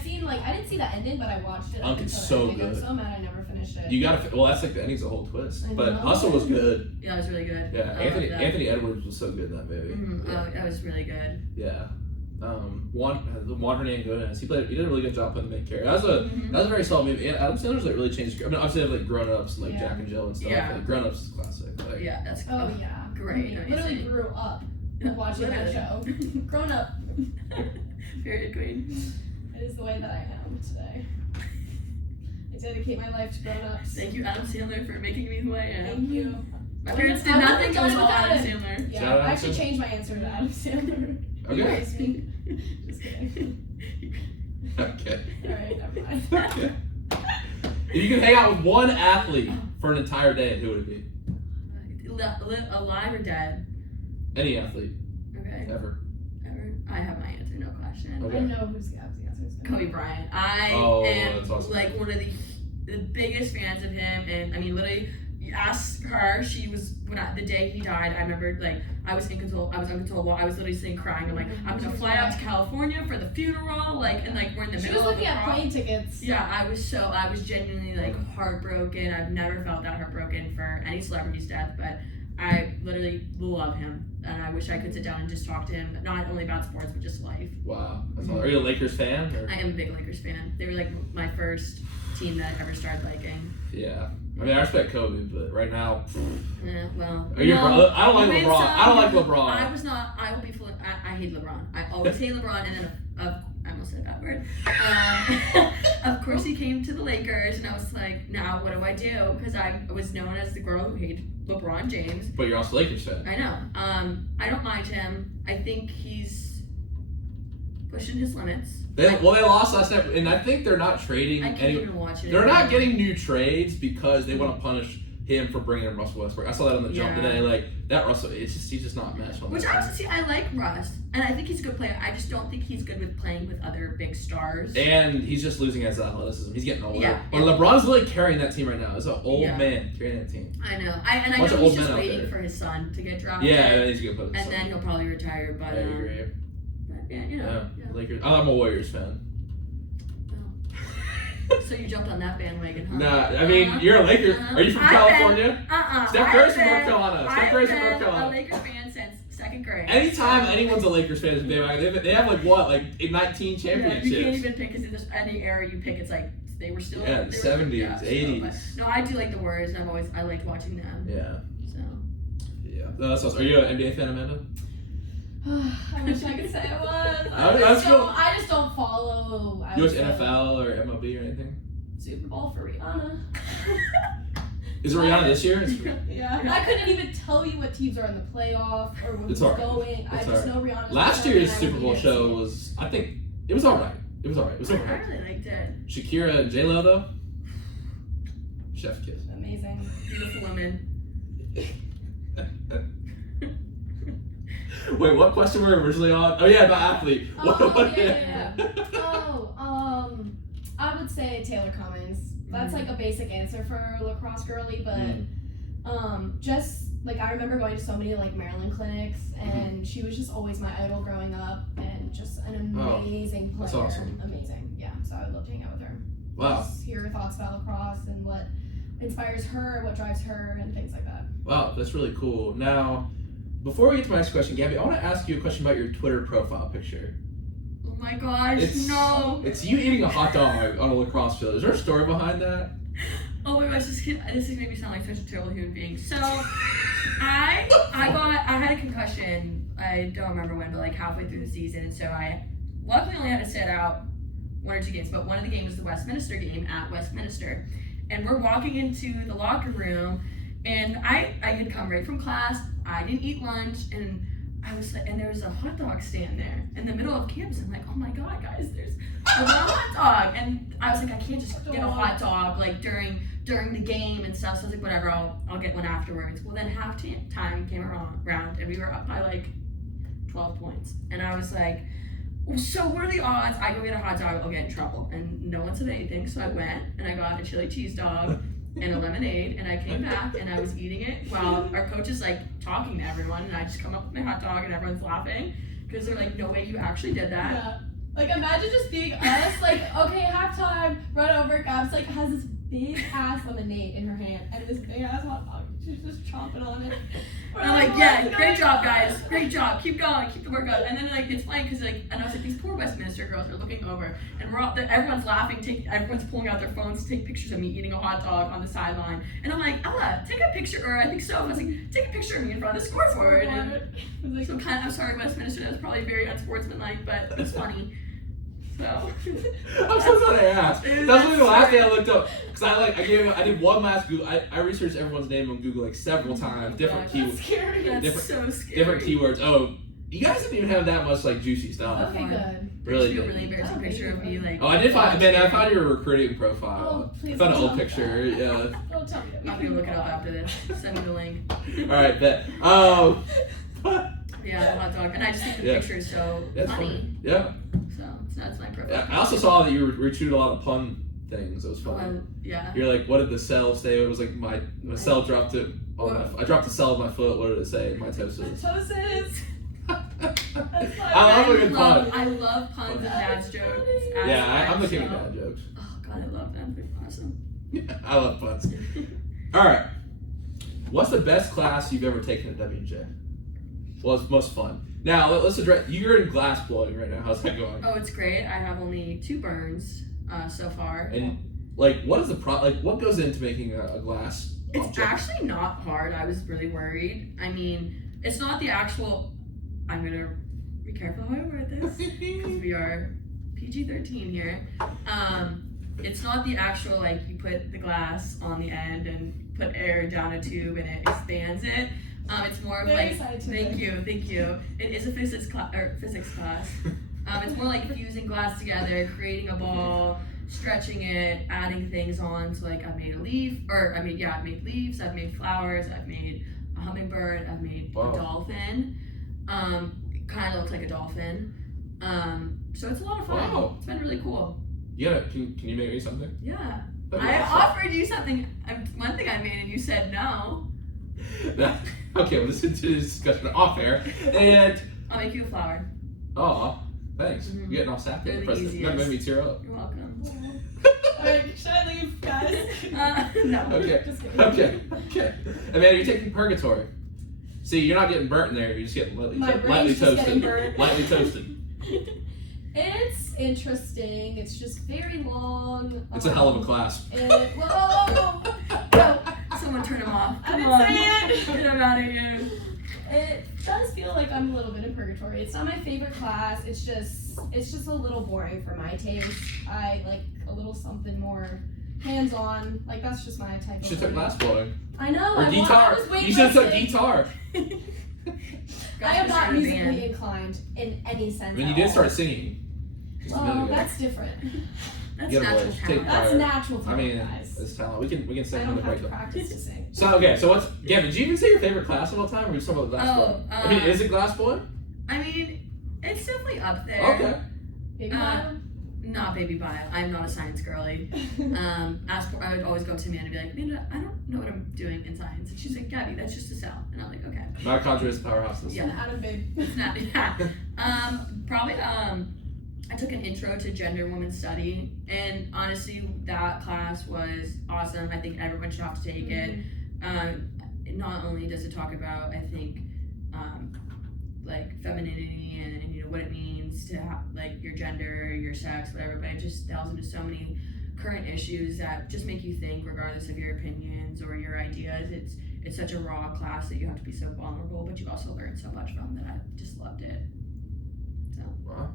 seen like I didn't see the ending, but I watched it. Unc's until so the ending. good. I'm so mad I never finished it. You gotta. Well, that's like the ending's a whole twist. I But know. Hustle was good. Yeah, it was really good. Yeah, I loved that. Anthony Edwards was so good in that movie. Yeah. Oh, that was really good. Yeah. Juan Hernán Gómez. He did a really good job playing the main character. That was a very solid movie. And Adam Sandler's like really changed. I mean, obviously they have like Grown Ups and like Yeah. Jack and Jill and stuff. Yeah. Like, Grown Ups is a classic. Like, Yeah, that's Oh yeah. great. I literally Amazing. grew up watching that show. Grown up. Period queen. It is the way that I am today. I dedicate my life to grown ups. Thank you, Adam Sandler, for making me who I am. Thank you. My parents did I wouldn't nothing have done but it all without Adam him. Sandler. Yeah, Shout out I actually Adam changed my answer to Adam Sandler. Okay. Very sweet. Just kidding. Okay. Alright, never mind. Okay. If you could hang out with one athlete for an entire day, who would it be? Alive or dead? Any athlete, Okay. ever. Ever? I have my answer, no question. Okay. I know who's the answer is gonna Kobe be. Bryant. Oh, I am that's awesome. like one of the biggest fans of him, and I mean, literally, you ask her. She was the day he died. I remember like I was uncontrollable. I was literally sitting crying. I'm like, I'm gonna fly out to California for the funeral, like, and like we're in the She middle was of looking the at prom. plane tickets. Yeah, I was genuinely like heartbroken. I've never felt that heartbroken for any celebrity's death, but I literally love him, and I wish I could sit down and just talk to him, not only about sports but just life. Wow. That's awesome. Are you a Lakers fan? Or? I am a big Lakers fan. They were like my first team that I ever started liking. Yeah. I mean, I respect Kobe, but right now, Well, I don't like win LeBron. some. I don't like LeBron. I was not. I will be full. I hate LeBron. I always hate LeBron, and then I almost said that word. Of course, he came to the Lakers, and I was like, now what do I do? Because I was known as the girl who hated LeBron James. But you're also a Lakers fan. I know. I don't mind him. I think he's pushing his limits. They lost last night, and I think they're not trading I can't any. even watch it. They're not getting new trades because they want to punish him for bringing in Russell Westbrook. I saw that on the jump Yeah. today. Like that Russell, he's just not matched on Which that team. honestly, I like Russ, and I think he's a good player. I just don't think he's good with playing with other big stars. And he's just losing his athleticism. He's getting older. Yeah, But LeBron's really carrying that team right now. He's an old Yeah. man carrying that team. I know. I Bunch know of he's old just men out waiting there. for his son to get drafted. Yeah, he's gonna put. And then he'll probably retire. But, I agree. yeah, you know. Yeah, Lakers. I'm a Warriors fan. So you jumped on that bandwagon, huh? Nah, I mean you're a Lakers. Are you from I've California? been, Steph Curry's from North Carolina. Steph Curry's from North I've been Carolina. a Lakers fan since second grade. Anytime So- anyone's a Lakers fan, they have like what, like 19 Yeah, championships. you can't even pick, because any era you pick, it's like they were still. Yeah, they were- 70s, yeah, so, 80s. but- no, I do like the Warriors. And I liked watching them. Yeah, So. yeah. No, that's awesome. Are you an NBA fan, Amanda? I wish I could say I was. That's cool. I just don't follow. I You watch would say, NFL or MLB or anything? Super Bowl for Rihanna. Is it Rihanna this year? Yeah. I couldn't even tell you what teams are in the playoff or who's It's alright. going. I It's just alright. know Rihanna's Last coming year's and I Super would Bowl be show there to was, I think, it was alright. It was alright. It was I alright. really liked it. Shakira and J-Lo though? Chef kiss. see it. Amazing. Beautiful women. Wait, what question were we originally on? Oh yeah, about athlete. Yeah. I would say Taylor Cummings. That's like a basic answer for lacrosse girly, but just like I remember going to so many like Maryland clinics, and she was just always my idol growing up, and just an amazing player. that's awesome. Amazing, yeah. So I would love to hang out with her. Wow. Just hear her thoughts about lacrosse and what inspires her, what drives her, and things like that. Wow, that's really cool. Now, before we get to my next question, Gabby, I want to ask you a question about your Twitter profile picture. Oh my gosh, It's no. It's you eating a hot dog on a lacrosse field. Is there a story behind that? Oh my gosh, this is making me sound like such a terrible human being. So, I had a concussion. I don't remember when, but like halfway through the season, and so I luckily only had to sit out one or two games. But one of the games was the Westminster game at Westminster, and we're walking into the locker room, and I had come right from class. I didn't eat lunch, and I was like, and there was a hot dog stand there in the middle of campus. I'm like, oh my god, guys, there's a hot dog, and I was like, I can't just get a hot dog like during the game and stuff. So I was like, whatever, I'll get one afterwards. Well, then halftime came around, and we were up by like 12 points, and I was like, so what are the odds I go get a hot dog, I'll get in trouble? And no one said anything, so I went and I got a chili cheese dog and a lemonade, and I came back and I was eating it while our coach is like talking to everyone, and I just come up with my hot dog and everyone's laughing because they're like, no way you actually did that. Yeah. Like imagine just being us, like, okay, halftime, run over, Gabs like has this big ass lemonade in her hand and this big ass hot dog. She's just chomping on it. And I'm like, yeah, great job, guys. Great job. Keep going. Keep the work up. And then like it's funny because like, and I was like, these poor Westminster girls are looking over, and everyone's laughing. Everyone's pulling out their phones to take pictures of me eating a hot dog on the sideline. And I'm like, Ella, take a picture. Or I think so. I was like, take a picture of me in front of the scoreboard. And so I'm sorry, Westminster. That was probably very unsportsmanlike, but it's funny. So I'm so glad I asked. That's really the last day I looked up because I did one last Google. I researched everyone's name on Google like several times, different That's scary. that's so scary. different keywords. Oh, you guys didn't even have that much like juicy stuff. Okay, good. Really There's a good. really embarrassing picture of me like. Oh, I did find. Man, I found your recruiting profile. Oh, please I found an don't old tell picture. me Yeah. Don't tell me that. I'm gonna look it up after this. Send me the link. All right, bet. Yeah, the hot dog, and I just think the Yeah. picture is so That's funny. funny. Yeah. So that's my profile. Yeah. I also saw that you retweeted a lot of pun things. It was funny. Yeah. You're like, what did the cell say? It was like my cell dropped it. I dropped the cell of my foot. What did it say? Mitosis. Mitosis. That's I love a good pun. I love puns and dad's jokes. Yeah, I'm the king of dad jokes. Oh god, I love them. They're awesome. I love puns. All right. What's the best class you've ever taken at W&J? Was most fun. Now let's address. You're in glass blowing right now. How's that going? Oh, it's great. I have only 2 burns so far. And like, what is the what goes into making a glass It's object? actually not hard. I was really worried. I mean, it's not the actual. I'm gonna be careful how I word this because we are PG-13 here. It's not the actual like you put the glass on the end and put air down a tube and it expands it. It's more of Very like scientific. thank you. It is a physics class. It's more like fusing glass together, creating a ball, stretching it, adding things on. So like I've made a leaf, I've made leaves, I've made flowers, I've made a hummingbird, I've made a dolphin. Kind of looks like a dolphin. So it's a lot of fun. Wow. It's been really cool. Can you make me something? Yeah. That'd be I awesome. offered you something, one thing I made, and you said no. Okay, well, listen to this discussion off air. And I'll make you a flower. oh, thanks. Mhm. You're getting all sappy They're in the the present. That made me tear up. You're welcome. Alright, should I leave, guys? No. Okay. Just kidding. Okay. Amanda, you're taking purgatory. See, you're not getting burnt in there. You're just getting lightly, My lightly brain's just getting toasted. burnt. Lightly toasted. It's interesting. It's just very long. It's a hell of a class. Whoa! Someone turn him off. I Come didn't on. say it. Get him out of here. It does feel like I'm a little bit in purgatory. It's not my favorite class. It's just a little boring for my taste. I like a little something more hands-on. Like that's just my type. You should of have glass blowing. I know. Or I guitar. was You should have took weightlifting. guitar. I am not Start a musically band. inclined in any sense. When you at did all. start singing. Just a minute Well, ago. that's different. That's You gotta natural take talent. That's Fire. natural I talent, mean, guys. it's talent. We can I sing on don't the have break. to practice to sing. So okay, so what's Gavin? Did you even say your favorite class of all time, or you just talking about glass blowing? I mean, is it glass blowing? I mean, it's definitely up there. Okay. Baby Not baby bio. I'm not a science girly. I would always go to Amanda and be like, Amanda, I don't know what I'm doing in science. And she's like, Gabby, that's just a cell. And I'm like, okay. Mitochondria is the powerhouse. It's Yeah. an atom babe. It's not, yeah. Probably, I took an intro to gender and women's study. And honestly, that class was awesome. I think everyone should have to take it. Not only does it talk about, I think, like femininity and you know what it means to have like your gender, your sex, whatever, but it just delves into so many current issues that just make you think regardless of your opinions or your ideas. It's such a raw class that you have to be so vulnerable, but you also learn so much from that. I just loved it. So Wow.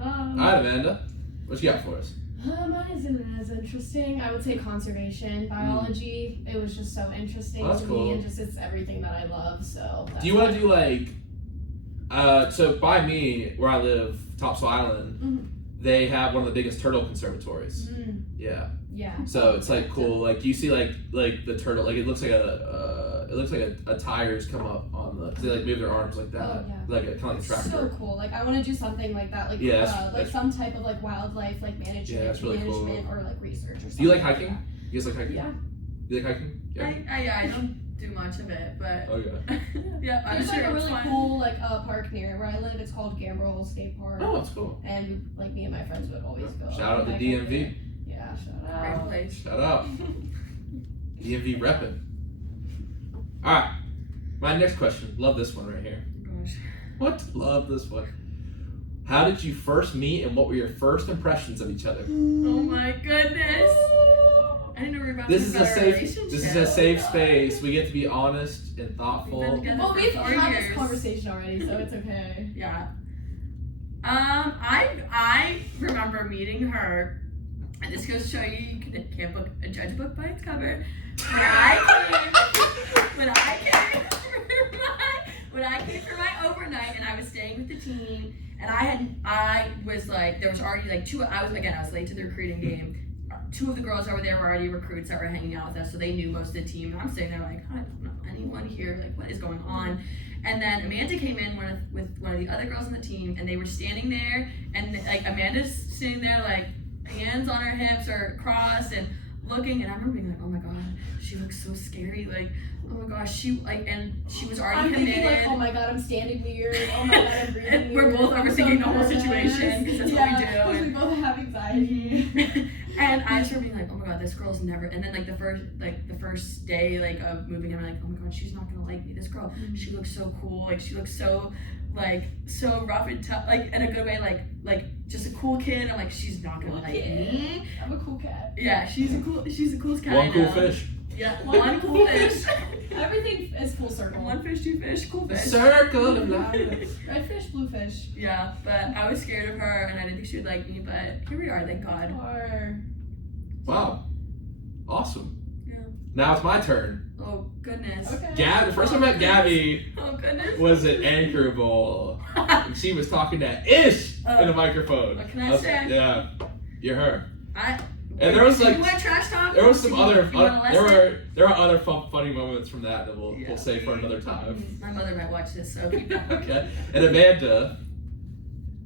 Um, All right, Amanda, what you got for us? Mine isn't as interesting. I would say conservation, biology. It was just so interesting That's to cool. me, and just it's everything that I love. So. Do you want to do like, so by me, where I live, Topsail Island, Mhm. they have one of the biggest turtle conservatories. Yeah. Yeah. So it's like cool. Like you see like the turtle, like it looks like a tires come up on the. 'Cause they like move their arms like that, Oh, yeah. like a kind of like a tractor. So cool. Like I want to do something like that. Like Yeah, like that's- some type of like wildlife like management, Yeah, that's really cool. or like research or something. Do you like that. hiking? You guys like hiking? Yeah. You like hiking? Yeah. I don't do much of it, but Oh yeah. yeah, I'm There's sure like a it's really fun. cool like park near where I live. It's called Gambrel State Park. Oh, that's cool. And like me and my friends would always go. Shout out to hike DMV. up there. Yeah, shout Great out. place. Shout out. DMV reppin'. All right. My next question. Love this one right here. Gosh. What? Love this one. How did you first meet, and what were your first impressions of each other? Oh my goodness. I didn't know we were about This to is talk a about safe. relationship. This is a safe space. We get to be honest and We've thoughtful. been together Well, for we've 4 had years. this conversation already, so it's okay. Yeah. I remember meeting her, and this goes to show you can't judge a book by its cover. When I came for my overnight, and I was staying with the team, and I was like, there was already like I was late to the recruiting game. 2 of the girls over there were already recruits that were hanging out with us, so they knew most of the team. And I'm sitting there like, I don't know anyone here, like what is going on? And then Amanda came in with one of the other girls on the team, and they were standing there, and like Amanda's sitting there like hands on her hips or crossed and looking, and I remember being like, oh my god, she looks so scary, like oh my gosh, she was already I'm committed. thinking like, oh my god, I'm standing weird. Oh my god, I'm breathing And weird. we're both I'm overthinking the whole nervous. situation, 'cause that's what we do, Yeah, 'cause we and- both have anxiety. And I just remember being like, oh my god, this girl's never. And then like the first day like of moving in, I'm like, oh my god, she's not gonna like me. This girl, she looks so cool. Like she looks so so rough and tough, like in a good way, like just a cool kid. I'm like, she's not gonna like me. I'm a cool cat. Yeah, she's the coolest cat. One I cool know. fish. Yeah, one cool fish. Everything is full circle. One fish, 2 fish, cool fish. Circle of life. Red fish, blue fish. Yeah, but I was scared of her, and I didn't think she would like me. But here we are, thank God. Or Wow. Awesome. Yeah. Now it's my turn. Oh goodness. okay. The first time I met Gabby Oh goodness. was at Anchor Bowl. And she was talking to Ish in a microphone. What can I was say? like, yeah, you're her. And there was, like- you want trash talk? There was some Do you- other, do you wanna listen? there are other funny moments from that we'll Yeah. say for another time. My mother might watch this, so keep going. Okay. And Amanda,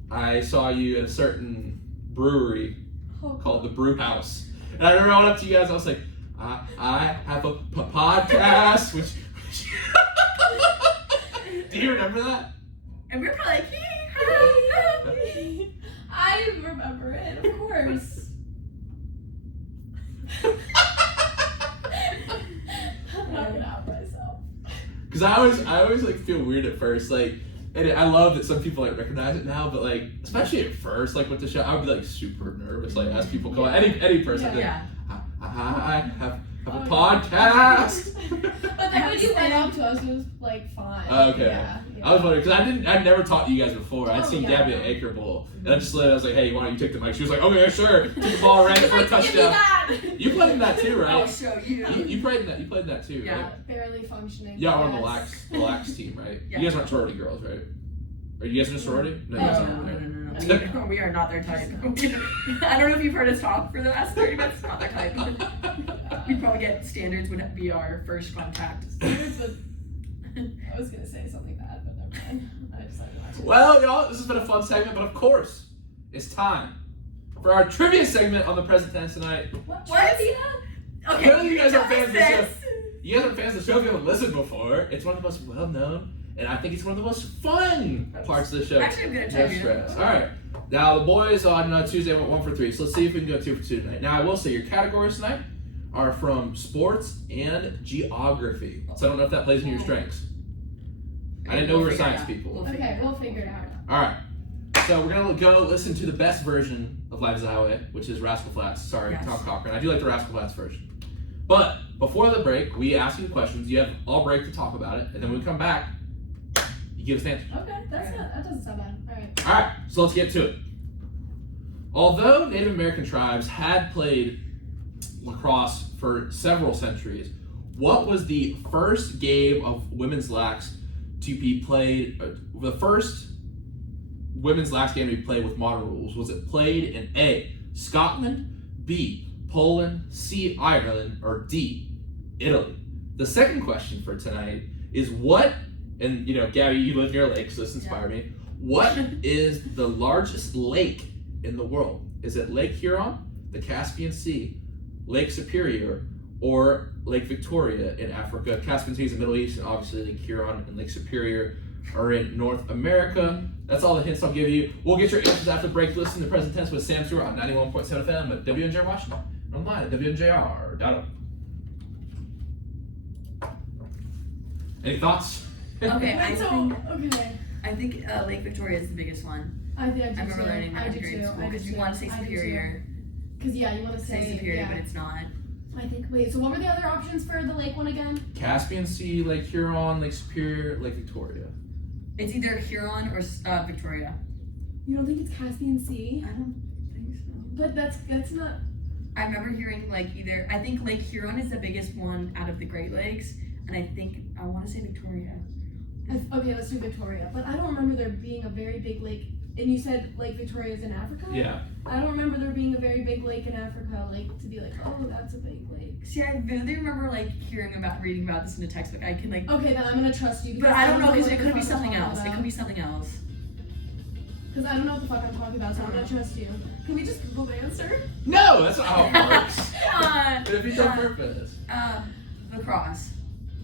I saw you at a certain brewery called the Brew House, and I remember I went up to you guys. I was like, I have a podcast. Which do you remember that? And we're probably like, I remember it, of course. I'm knocking out myself. Because I always like feel weird at first, like, and I love that some people like recognize it now, but like, especially at first, like with the show, I would be like super nervous, like as people come, any person, Yeah. like, I have a Oh, podcast. But then when you went up to us, it was like fine. Okay. Yeah, I was wondering because I'd never talked to you guys before. I'd Oh, seen yeah. Gabby at Anchor Bowl, and I just I was like, "Hey, why don't you take the mic?" She was like, "Okay, sure." Took the ball, ran it for a Like, give me touchdown. that! You played in that too, I'll right? show you. You played in that. You played in that too, Yeah. right? Barely functioning. Y'all were on yes. the lax team, right? Yeah. You guys aren't sorority girls, right? Are you guys in a sorority? No, you guys Oh, aren't. No, right? no. We are not their type. I don't know if you've heard us talk for the last 30 minutes. Not their type. We'd probably get standards would be our first contact. Standards would- I was gonna say something bad, but never mind. I decided not to. Well, y'all, this has been a fun segment, but of course, it's time for our trivia segment on the present tense tonight. What? What? Trivia? Okay. Clearly you guys are fans of the show. This. You guys are fans of the show if you haven't listened before. It's one of the most well-known, and I think it's one of the most fun parts of the show. Actually, I'm good at No trivia. stress. All right. Now the boys on Tuesday went 1 for 3. So let's see if we can go 2 for 2 tonight. Now I will say your categories tonight are from sports and geography. So I don't know if that plays into your strengths. I didn't know we were figure it science out. people. We'll figure Okay, it we'll out. figure it out. All right. So we're gonna go listen to the best version of Live is the Highway, which is Rascal Flatts. Sorry, Yes. Tom Cochran. I do like the Rascal Flatts version. But before the break, we ask you questions. You have all break to talk about it, and then when we come back, you give us an answer. Okay, that doesn't sound bad. Alright. All right. So let's get to it. Although Native American tribes had played lacrosse for several centuries, what was the first game of women's lax to be played? The first women's lax game to be played with modern rules. Was it played in A, Scotland, B, Poland, C, Ireland, or D, Italy? The second question for tonight is what, and Gabby, you live near a lake, so this inspired me. What is the largest lake in the world? Is it Lake Huron, the Caspian Sea, Lake Superior, or Lake Victoria in Africa? Caspian Sea is in the Middle East, and obviously Lake Huron and Lake Superior are in North America. That's all the hints I'll give you. We'll get your answers after the break. Listen to Present Tense with Sam Stewart on 91.7 FM at WNJR Washington. Online at WNJR.org. Any thoughts? Okay, I think Lake Victoria is the biggest one. I think I do remember too. learning that I in do grade too. school I do because you too. want to say I do too. superior. Because you want to say Superior, yeah. but it's not. I think. Wait. So what were the other options for the lake one again? Caspian Sea, Lake Huron, Lake Superior, Lake Victoria. It's either Huron or Victoria. You don't think it's Caspian Sea? I don't think so. But that's not. I remember hearing I think Lake Huron is the biggest one out of the Great Lakes, and I want to say Victoria. Okay, let's do Victoria. But I don't remember there being a very big lake. And you said Lake Victoria is in Africa? Yeah. I don't remember there being a very big lake in Africa, to be like, oh, that's a big lake. See, I vividly remember reading about this in a textbook. I can Okay, then I'm gonna trust you. But I don't know because what it the could be fuck I'm something talking else. It about. could be something else. Because I don't know what the fuck I'm talking about, so I'm gonna trust you. Can we just Google the answer? No, that's not how it works. Come It defeats our purpose. Lacrosse.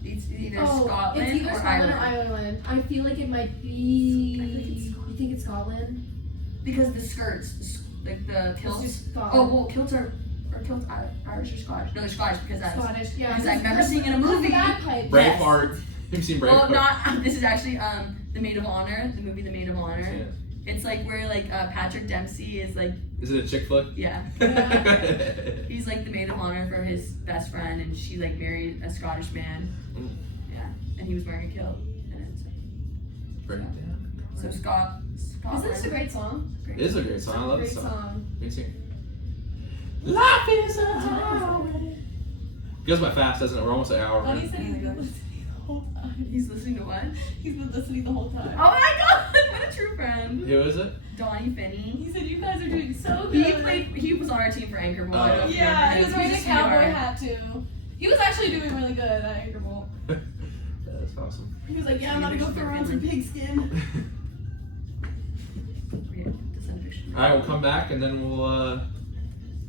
It's either It's Scotland either or Scotland Ireland. or Ireland. I feel like it might be. I think it's You think it's Scotland? Because the skirts, like the kilts. It's just Scotland. Oh, well, kilts are Irish or Scottish? No, they're Scottish because that's. Scottish, yeah. Because I remember seeing in a movie. Bagpipes. Yes. Braveheart. Have you seen Braveheart? Well, not. This is actually The Maid of Honor, the movie The Maid of Honor. Yeah. It's where Patrick Dempsey is Is it a chick flick? yeah. He's the maid of honor for his best friend, and she married a Scottish man. Mm. Yeah, and he was wearing a kilt. And so Scotland. Isn't this a great song? It is a great song. I love Great this song. song. Me too. Life is a highway. Goes by fast, doesn't it? We're almost an hour. Donnie said he's been listening the whole time. He's listening to what? He's been listening the whole time. Oh my god, what a true friend. Who is it? Donnie Finney. He said you guys are doing so good. He was on our team for Anchor Bowl. Oh. Yeah, he was wearing a He's cowboy sweetheart. hat too. He was actually doing really good at Anchor Bowl. That's awesome. He was like, yeah, I'm gonna go throw around some pigskin. Yeah, to send a picture. Alright, we'll come back and then we'll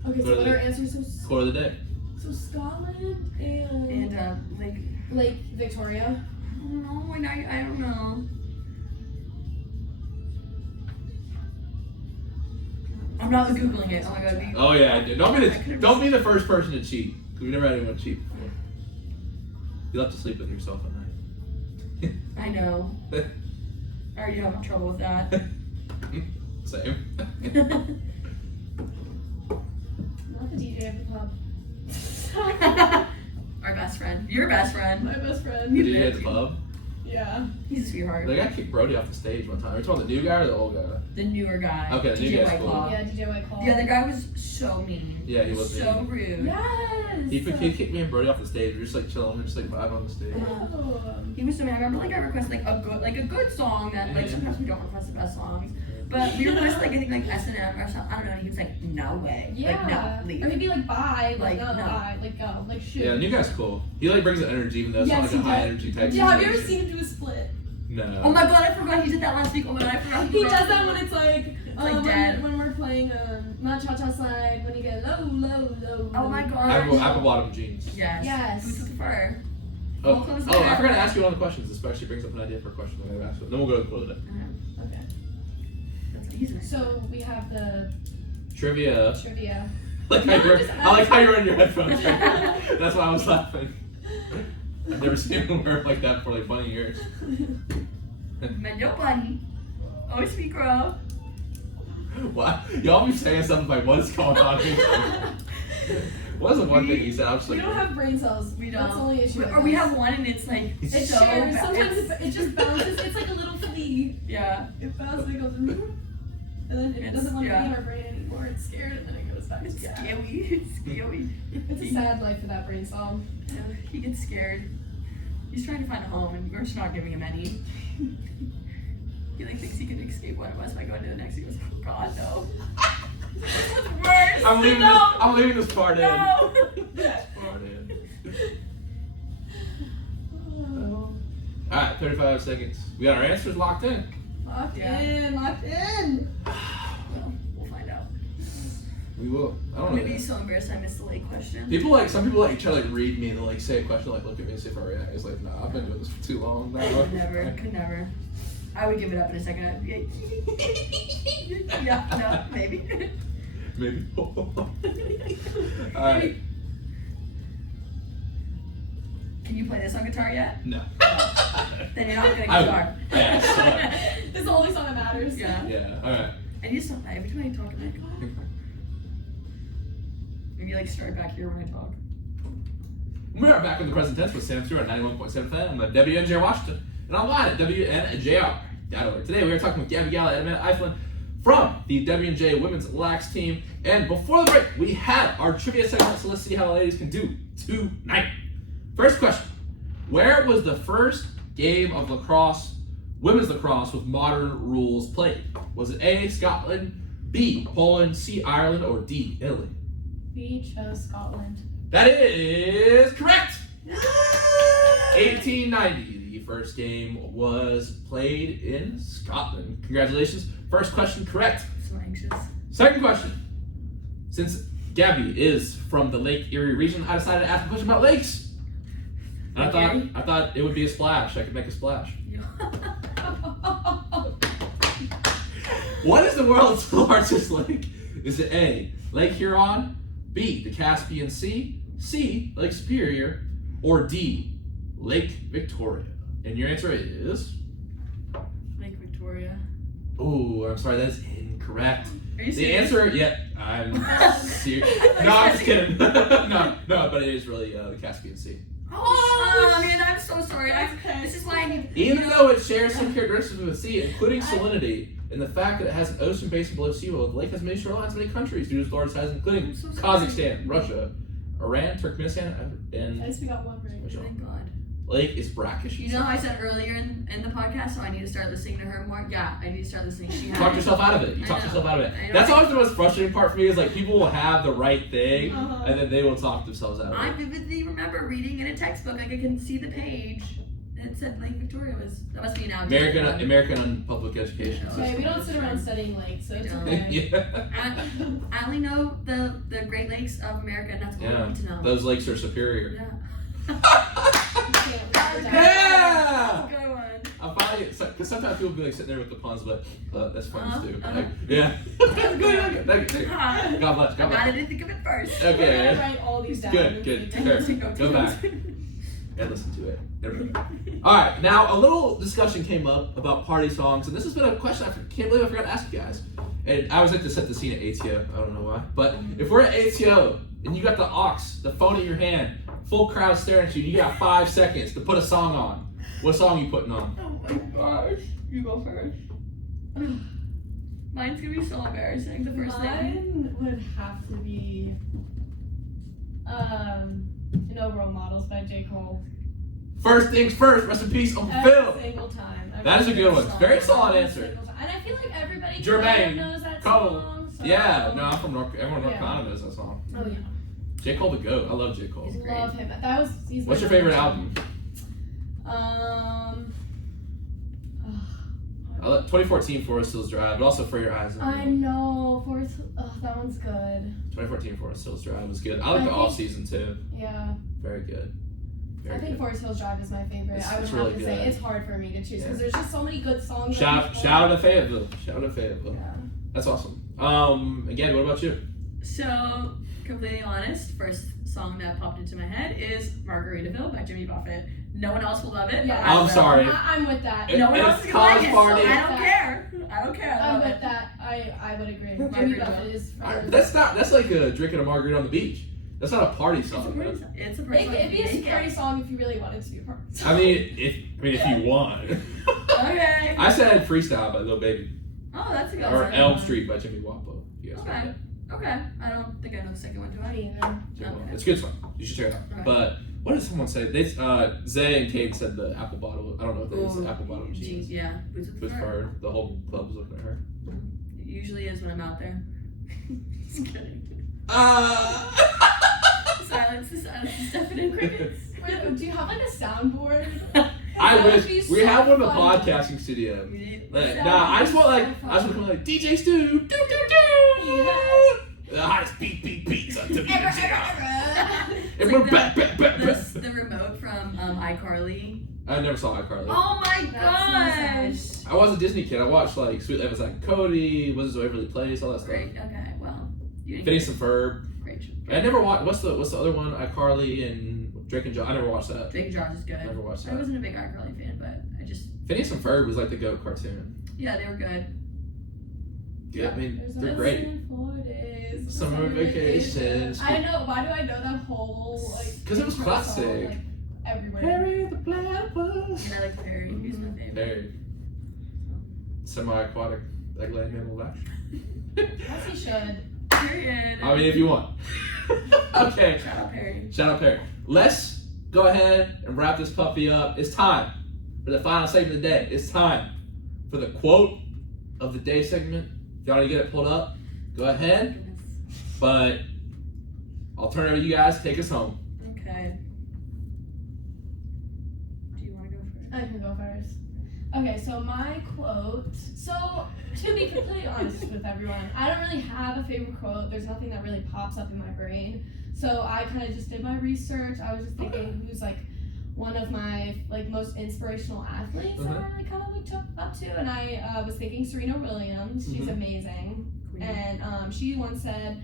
Okay, Go so to what are the- our answers? quote of the day. So Scotland and And Lake Victoria. I don't know, and I don't know. I'm not googling it. Oh my god. Oh yeah, I did. Don't could've be the first person to cheat. 'Cause we never had anyone cheat before. You'll have to sleep with yourself at night. I know. I already have trouble with that. Same. Not the DJ of the pub. Our best friend. Your best friend. My best The friend. DJ at the pub. Yeah. He's a sweetheart. They got kicked Brody off the stage one time. Are you talking about the new guy or the old guy? The newer guy. Okay, the new DJ guy's White cool. Claw. Yeah, DJ White Claw. The other guy was so mean. Yeah, he was so mean. rude. Yes. He kicked me and Brody off the stage. We were just chilling, just vibing on the stage. Oh. He was so mean. I remember I requested a good song that Yeah. sometimes we don't request the best songs. But we requested I think S&M or something. I don't know. And he was like, no way. Yeah. No, leave. Or he'd be like, bye. Like, No, no. bye. Go. Shoot. Yeah, the new guy's cool. He brings the energy even though it's Yes, not he a high does. energy type. Yeah, have you ever situation. seen him do a split? No. Oh my god, I forgot he did that last week. Oh my god, I forgot. He does that when it's dead. when we're playing not cha-cha slide, when you get low. Oh my god. Apple bottom jeans. Yes. Yes. Who's with the fur? Oh, All close I there. forgot to ask you one of the questions. This actually brings up an idea for a question that I've asked. Then we'll go to the quote of the day. Okay. He's nice. So we have the Trivia. trivia. I like how you're on your headphones. That's why I was laughing. I've never seen him wear like that for 20 years. Man, no bunny. Oh, sweet girl. What? Y'all be saying something like, what is going on here? What was the one thing you said? I was just We like, don't have brain cells. We That's don't. the only issue. Or we have one and it's It so shares. bad. Sometimes it just bounces. It's like a little flea. Yeah. It bounces and it goes. And then it doesn't want to Yeah. be in our brain anymore. It's scared, and then it goes back. It's Yeah. scary. It's scary. It's a sad life for that brain cell. He gets scared. He's trying to find a home, and we're just not giving him any. He like thinks he can escape one of us by going to the next. He goes, oh God, no. This is worse. I'm leaving No. this. I'm leaving this part in. No. This part in. Oh. All right, 35 seconds. We got our answers locked in. Locked Yeah. in, locked in. Well, we'll find out. We will. I don't I'm know. gonna be Yet. so embarrassed I missed the late question. Some people like try to like read me and like say a question, like look at me and see if I react. It's like, nah, I've been doing this for too long now. Could never. I would give it up in a second. I'd be like, yeah, no, maybe. Maybe. Alright. Can you play this on guitar yet? No. Then you're not gonna I guitar. Yeah, This is the only song that matters. Yeah. Yeah, alright. And you just every time I talk, I'm like, oh. Maybe like start back here when I talk. We are back with the present tense with Sam Stewart at 91.7 FM at WNJ Washington and online at WNJR.org. Today we are talking with Gabby Gala and Amanda Eiflin from the WNJ Women's Lax team. And before the break, we had our trivia segment, so let's see how the ladies can do tonight. First question. Where was the first game of lacrosse, women's lacrosse, with modern rules played? Was it A, Scotland, B, Poland, C, Ireland, or D, Italy? We chose Scotland. That is correct! 1890, the first game was played in Scotland. Congratulations. First question correct. So anxious. Second question. Since Gabby is from the Lake Erie region, I decided to ask a question about lakes. And I thought it would be a splash. I could make a splash. What is the world's largest lake? Is it A, Lake Huron, B, the Caspian Sea, C, Lake Superior, or D, Lake Victoria? And your answer is... Lake Victoria. Oh, I'm sorry, that is incorrect. Are you The serious? answer, I'm serious. No, I'm just kidding. no, but it is really the Caspian Sea. Oh man, I'm so sorry. This is why I need. Even though it shares some characteristics with the sea, including salinity, and the fact that it has an ocean basin below sea level, the lake has many shorelines in many countries due to its large size, including I'm so sorry. Kazakhstan, Russia, Iran, Turkmenistan, At and least we got one right. Thank God. Lake is brackish. You know, I said earlier in the podcast, so I need to start listening to her more. Yeah, I need to start listening. She You had talked it. yourself out of it. You I talked know. yourself out of it. I know. That's always the most frustrating part for me is like people will have the right thing Uh-huh. and then they will talk themselves out of I it. vividly remember reading in a textbook, like I can see the page, and it said Lake Victoria was. That must be an outdated American public education Okay, Okay, system. we don't sit around studying lakes, so it's No. okay. Yeah. I only know the Great Lakes of America, and that's all I Yeah. need to know. Those lakes are superior. Yeah. Yeah! Good one. I'm finally, because sometimes people be like sitting there with the puns, but that's fun to do. Uh-huh. Like, yeah. Thank you. Thank you. Ah, God bless. I God bless. didn't think of it first. We're Okay. gonna write all these down. Good, and good. see. Fair. Go back and listen to it. There we go. All right, now a little discussion came up about party songs, and this has been a question I can't believe I forgot to ask you guys. And I always like to set the scene at ATO. I don't know why, but if we're at ATO and you got the aux, the phone in your hand, full crowd staring at you, and you got 5 seconds to put a song on. What song are you putting on? Oh my gosh. You go first. Mine's gonna be so embarrassing. The first thing. Mine would have to be No Role Models by J. Cole. First things first. Rest in peace, Uncle Every Phil. single time. That is a good one. Very solid Every answer. single time. And I feel like everybody Jermaine, kind of knows that Cole. song. So Yeah, no, I'm from North. Everyone in North Yeah. Carolina knows that song. Oh yeah. J. Cole the GOAT. I love J. Cole. He's great. Love him. He's What's my your favorite favorite. album? Um. 2014 Forest Hills Drive, but also For Your Eyes. I know. That one's good. 2014 Forest Hills Drive was good. I like I the think- off season too. Yeah. Very good. I Very think good. Forest Hills Drive is my favorite. It's- I would it's have really to good. say it's hard for me to choose because Yeah. there's just so many good songs. Shout out to Fayetteville. Shout out to Fayetteville. Yeah. That's awesome. Again, what about you? So, completely honest, first song that popped into my head is Margaritaville by Jimmy Buffett. No one else will love it. Yeah. but I I'm will. sorry. I'm with that. It- No one it's else is gonna like it, so Cause I Party. don't care. I don't care. I I'm love with it. that. I would agree. Margaritaville. Jimmy Buffett is. That's like drinking a margarita on the beach. That's not a party It's a song. pretty man. song. It's a It'd pretty song. be a Make it. party song if you really wanted to be a party song. I mean, if you want. Okay. I said freestyle by Lil Baby. Oh, that's a good Or one. Elm Street by Jimmy Wapo. You guys Okay. heard Okay. I don't think I know the second one, do I I? mean, that? Okay. It's good fun. You should check it out. Okay. But what did someone say? They Zay and Kate said the apple bottle. I don't know if it is Ooh, the apple bottle jeans, jeans yeah. Boots with with fur. her. The whole club was looking at her. It usually is when I'm out there. Just kidding. Silence is deafening crickets. wait, do you have like a soundboard? I That would wish be we so have one in the fun. podcasting studio. Like, That nah, I would just be want like so I just want to come like DJ Stu, do do do. Yes. The highest beats on Ever. And It's we're like back. the remote from iCarly. I never saw iCarly. Oh my That's gosh! I was a Disney kid. I watched like Sweet Life of Zack and Cody, Wizards of Waverly Place, all that stuff. Great. Okay. Well, you Phineas and Ferb. Great. I never watched. What's the other one? iCarly and Drake and Josh. I never watched that. Drake and Josh is good. I never watched I that. wasn't a big iCarly fan, but I just Phineas and Ferb was like the GOAT cartoon. they were good. Yeah, I mean There's they're a great. 4 days. Summer vacations. I know. Why do I know that whole like? 'Cause it was intro classic. song, like, everywhere. Harry the Platypus. And I like Perry. He's my favorite. Very semi-aquatic egg-laying mammal of action. As he should. Period. I mean, if you want. Okay. Shout out Perry. Shout out Perry. Let's go ahead and wrap this puppy up. It's time for the final segment of the day. It's time for the quote of the day segment. If y'all need to get it pulled up, go ahead. Goodness. But I'll turn it over to you guys. Take us home. Okay. Do you want to go first? I can go first. Okay, so my quote. So, to be completely honest with everyone, I don't really have a favorite quote. There's nothing that really pops up in my brain. So I kind of just did my research. I was just thinking who's like one of my like most inspirational athletes that I really kind of looked up to, and I was thinking Serena Williams. She's amazing, Queen. and she once said,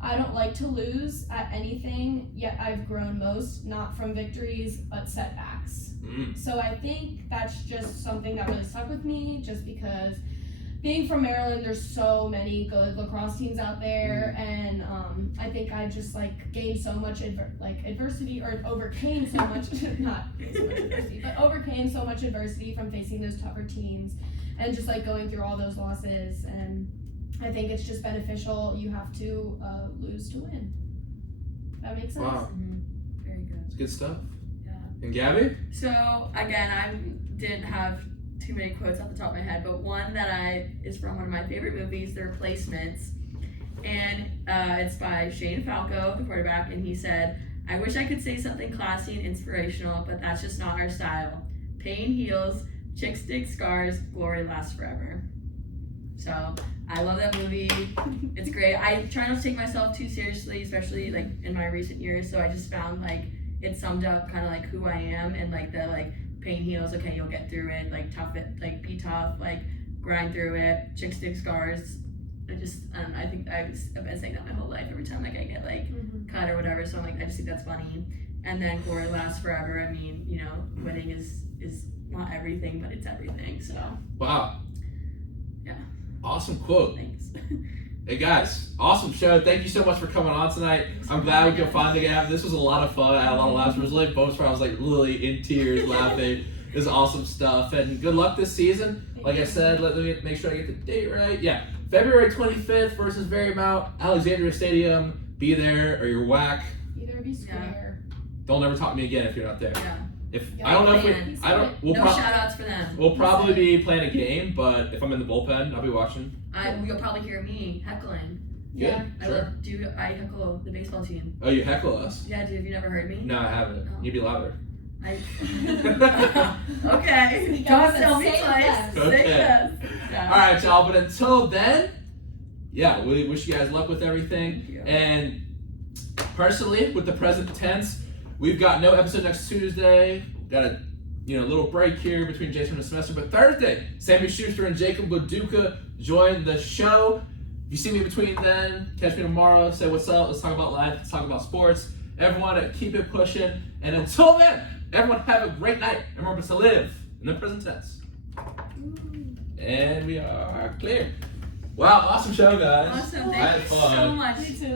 "I don't like to lose at anything, yet I've grown most, not from victories, but setbacks." So I think that's just something that really stuck with me, just because being from Maryland, there's so many good lacrosse teams out there, and I think I just like gained so much adversity, or overcame so much, not gained so much adversity, but overcame so much adversity from facing those tougher teams, and just like going through all those losses. And I think it's just beneficial. You have to lose to win. That makes sense. Wow. Very good. It's good stuff. Yeah. And Gabby? So again, I didn't have too many quotes off the top of my head, but one that is from one of my favorite movies, The Replacements, and it's by Shane Falco, the quarterback, and he said, "I wish I could say something classy and inspirational, but that's just not our style. Pain heals, chicks dig scars, glory lasts forever." So I love that movie. It's great. I try not to take myself too seriously, especially like in my recent years. So I just found like it summed up kind of like who I am, and like the like pain heals. Okay, you'll get through it. Like tough it. Like be tough. Like grind through it. Chicks dig scars. I think I've been saying that my whole life. Every time like I get like cut or whatever. So I'm like I just think that's funny. And then glory lasts forever. I mean, you know, winning is not everything, but it's everything. So Wow. Yeah. Awesome quote. thanks. Hey guys, awesome show. Thank you so much for coming on tonight. I'm glad we could finally have. This was a lot of fun. I had a lot of laughs. It was like both where I was like literally in tears laughing. This is awesome stuff. And good luck this season. Like I said, let me make sure I get the date right. Yeah, February 25th versus Marymount, Alexandria Stadium. Be there or you're whack. Either be square. Don't ever talk to me again if you're not there. Yeah. If Yeah, I don't know if man. we, I don't. We'll, No shout outs for them. we'll probably be playing a game, but if I'm in the bullpen, I'll be watching. You'll probably hear me heckling. Good. Yeah. I heckle the baseball team. Oh, you heckle us? Yeah, dude, have you never heard me? No, I haven't. Oh. You'd be louder. Okay. You Don't gotta tell me say twice. yes. Okay. Say yes. Yeah. All right, y'all. But until then, yeah, we wish you guys luck with everything. Thank you. And personally, with the present tense, we've got no episode next Tuesday. Got a little break here between Jason and the semester. But Thursday, Sammy Schuster and Jacob Buduka join the show. If you see me between then, catch me tomorrow. Say what's up. Let's talk about life. Let's talk about sports. Everyone, keep it pushing. And until then, everyone have a great night. Remember to live in the present tense. And we are clear. Wow, awesome show, guys. Awesome. I had Thank you fun. so much. Me too.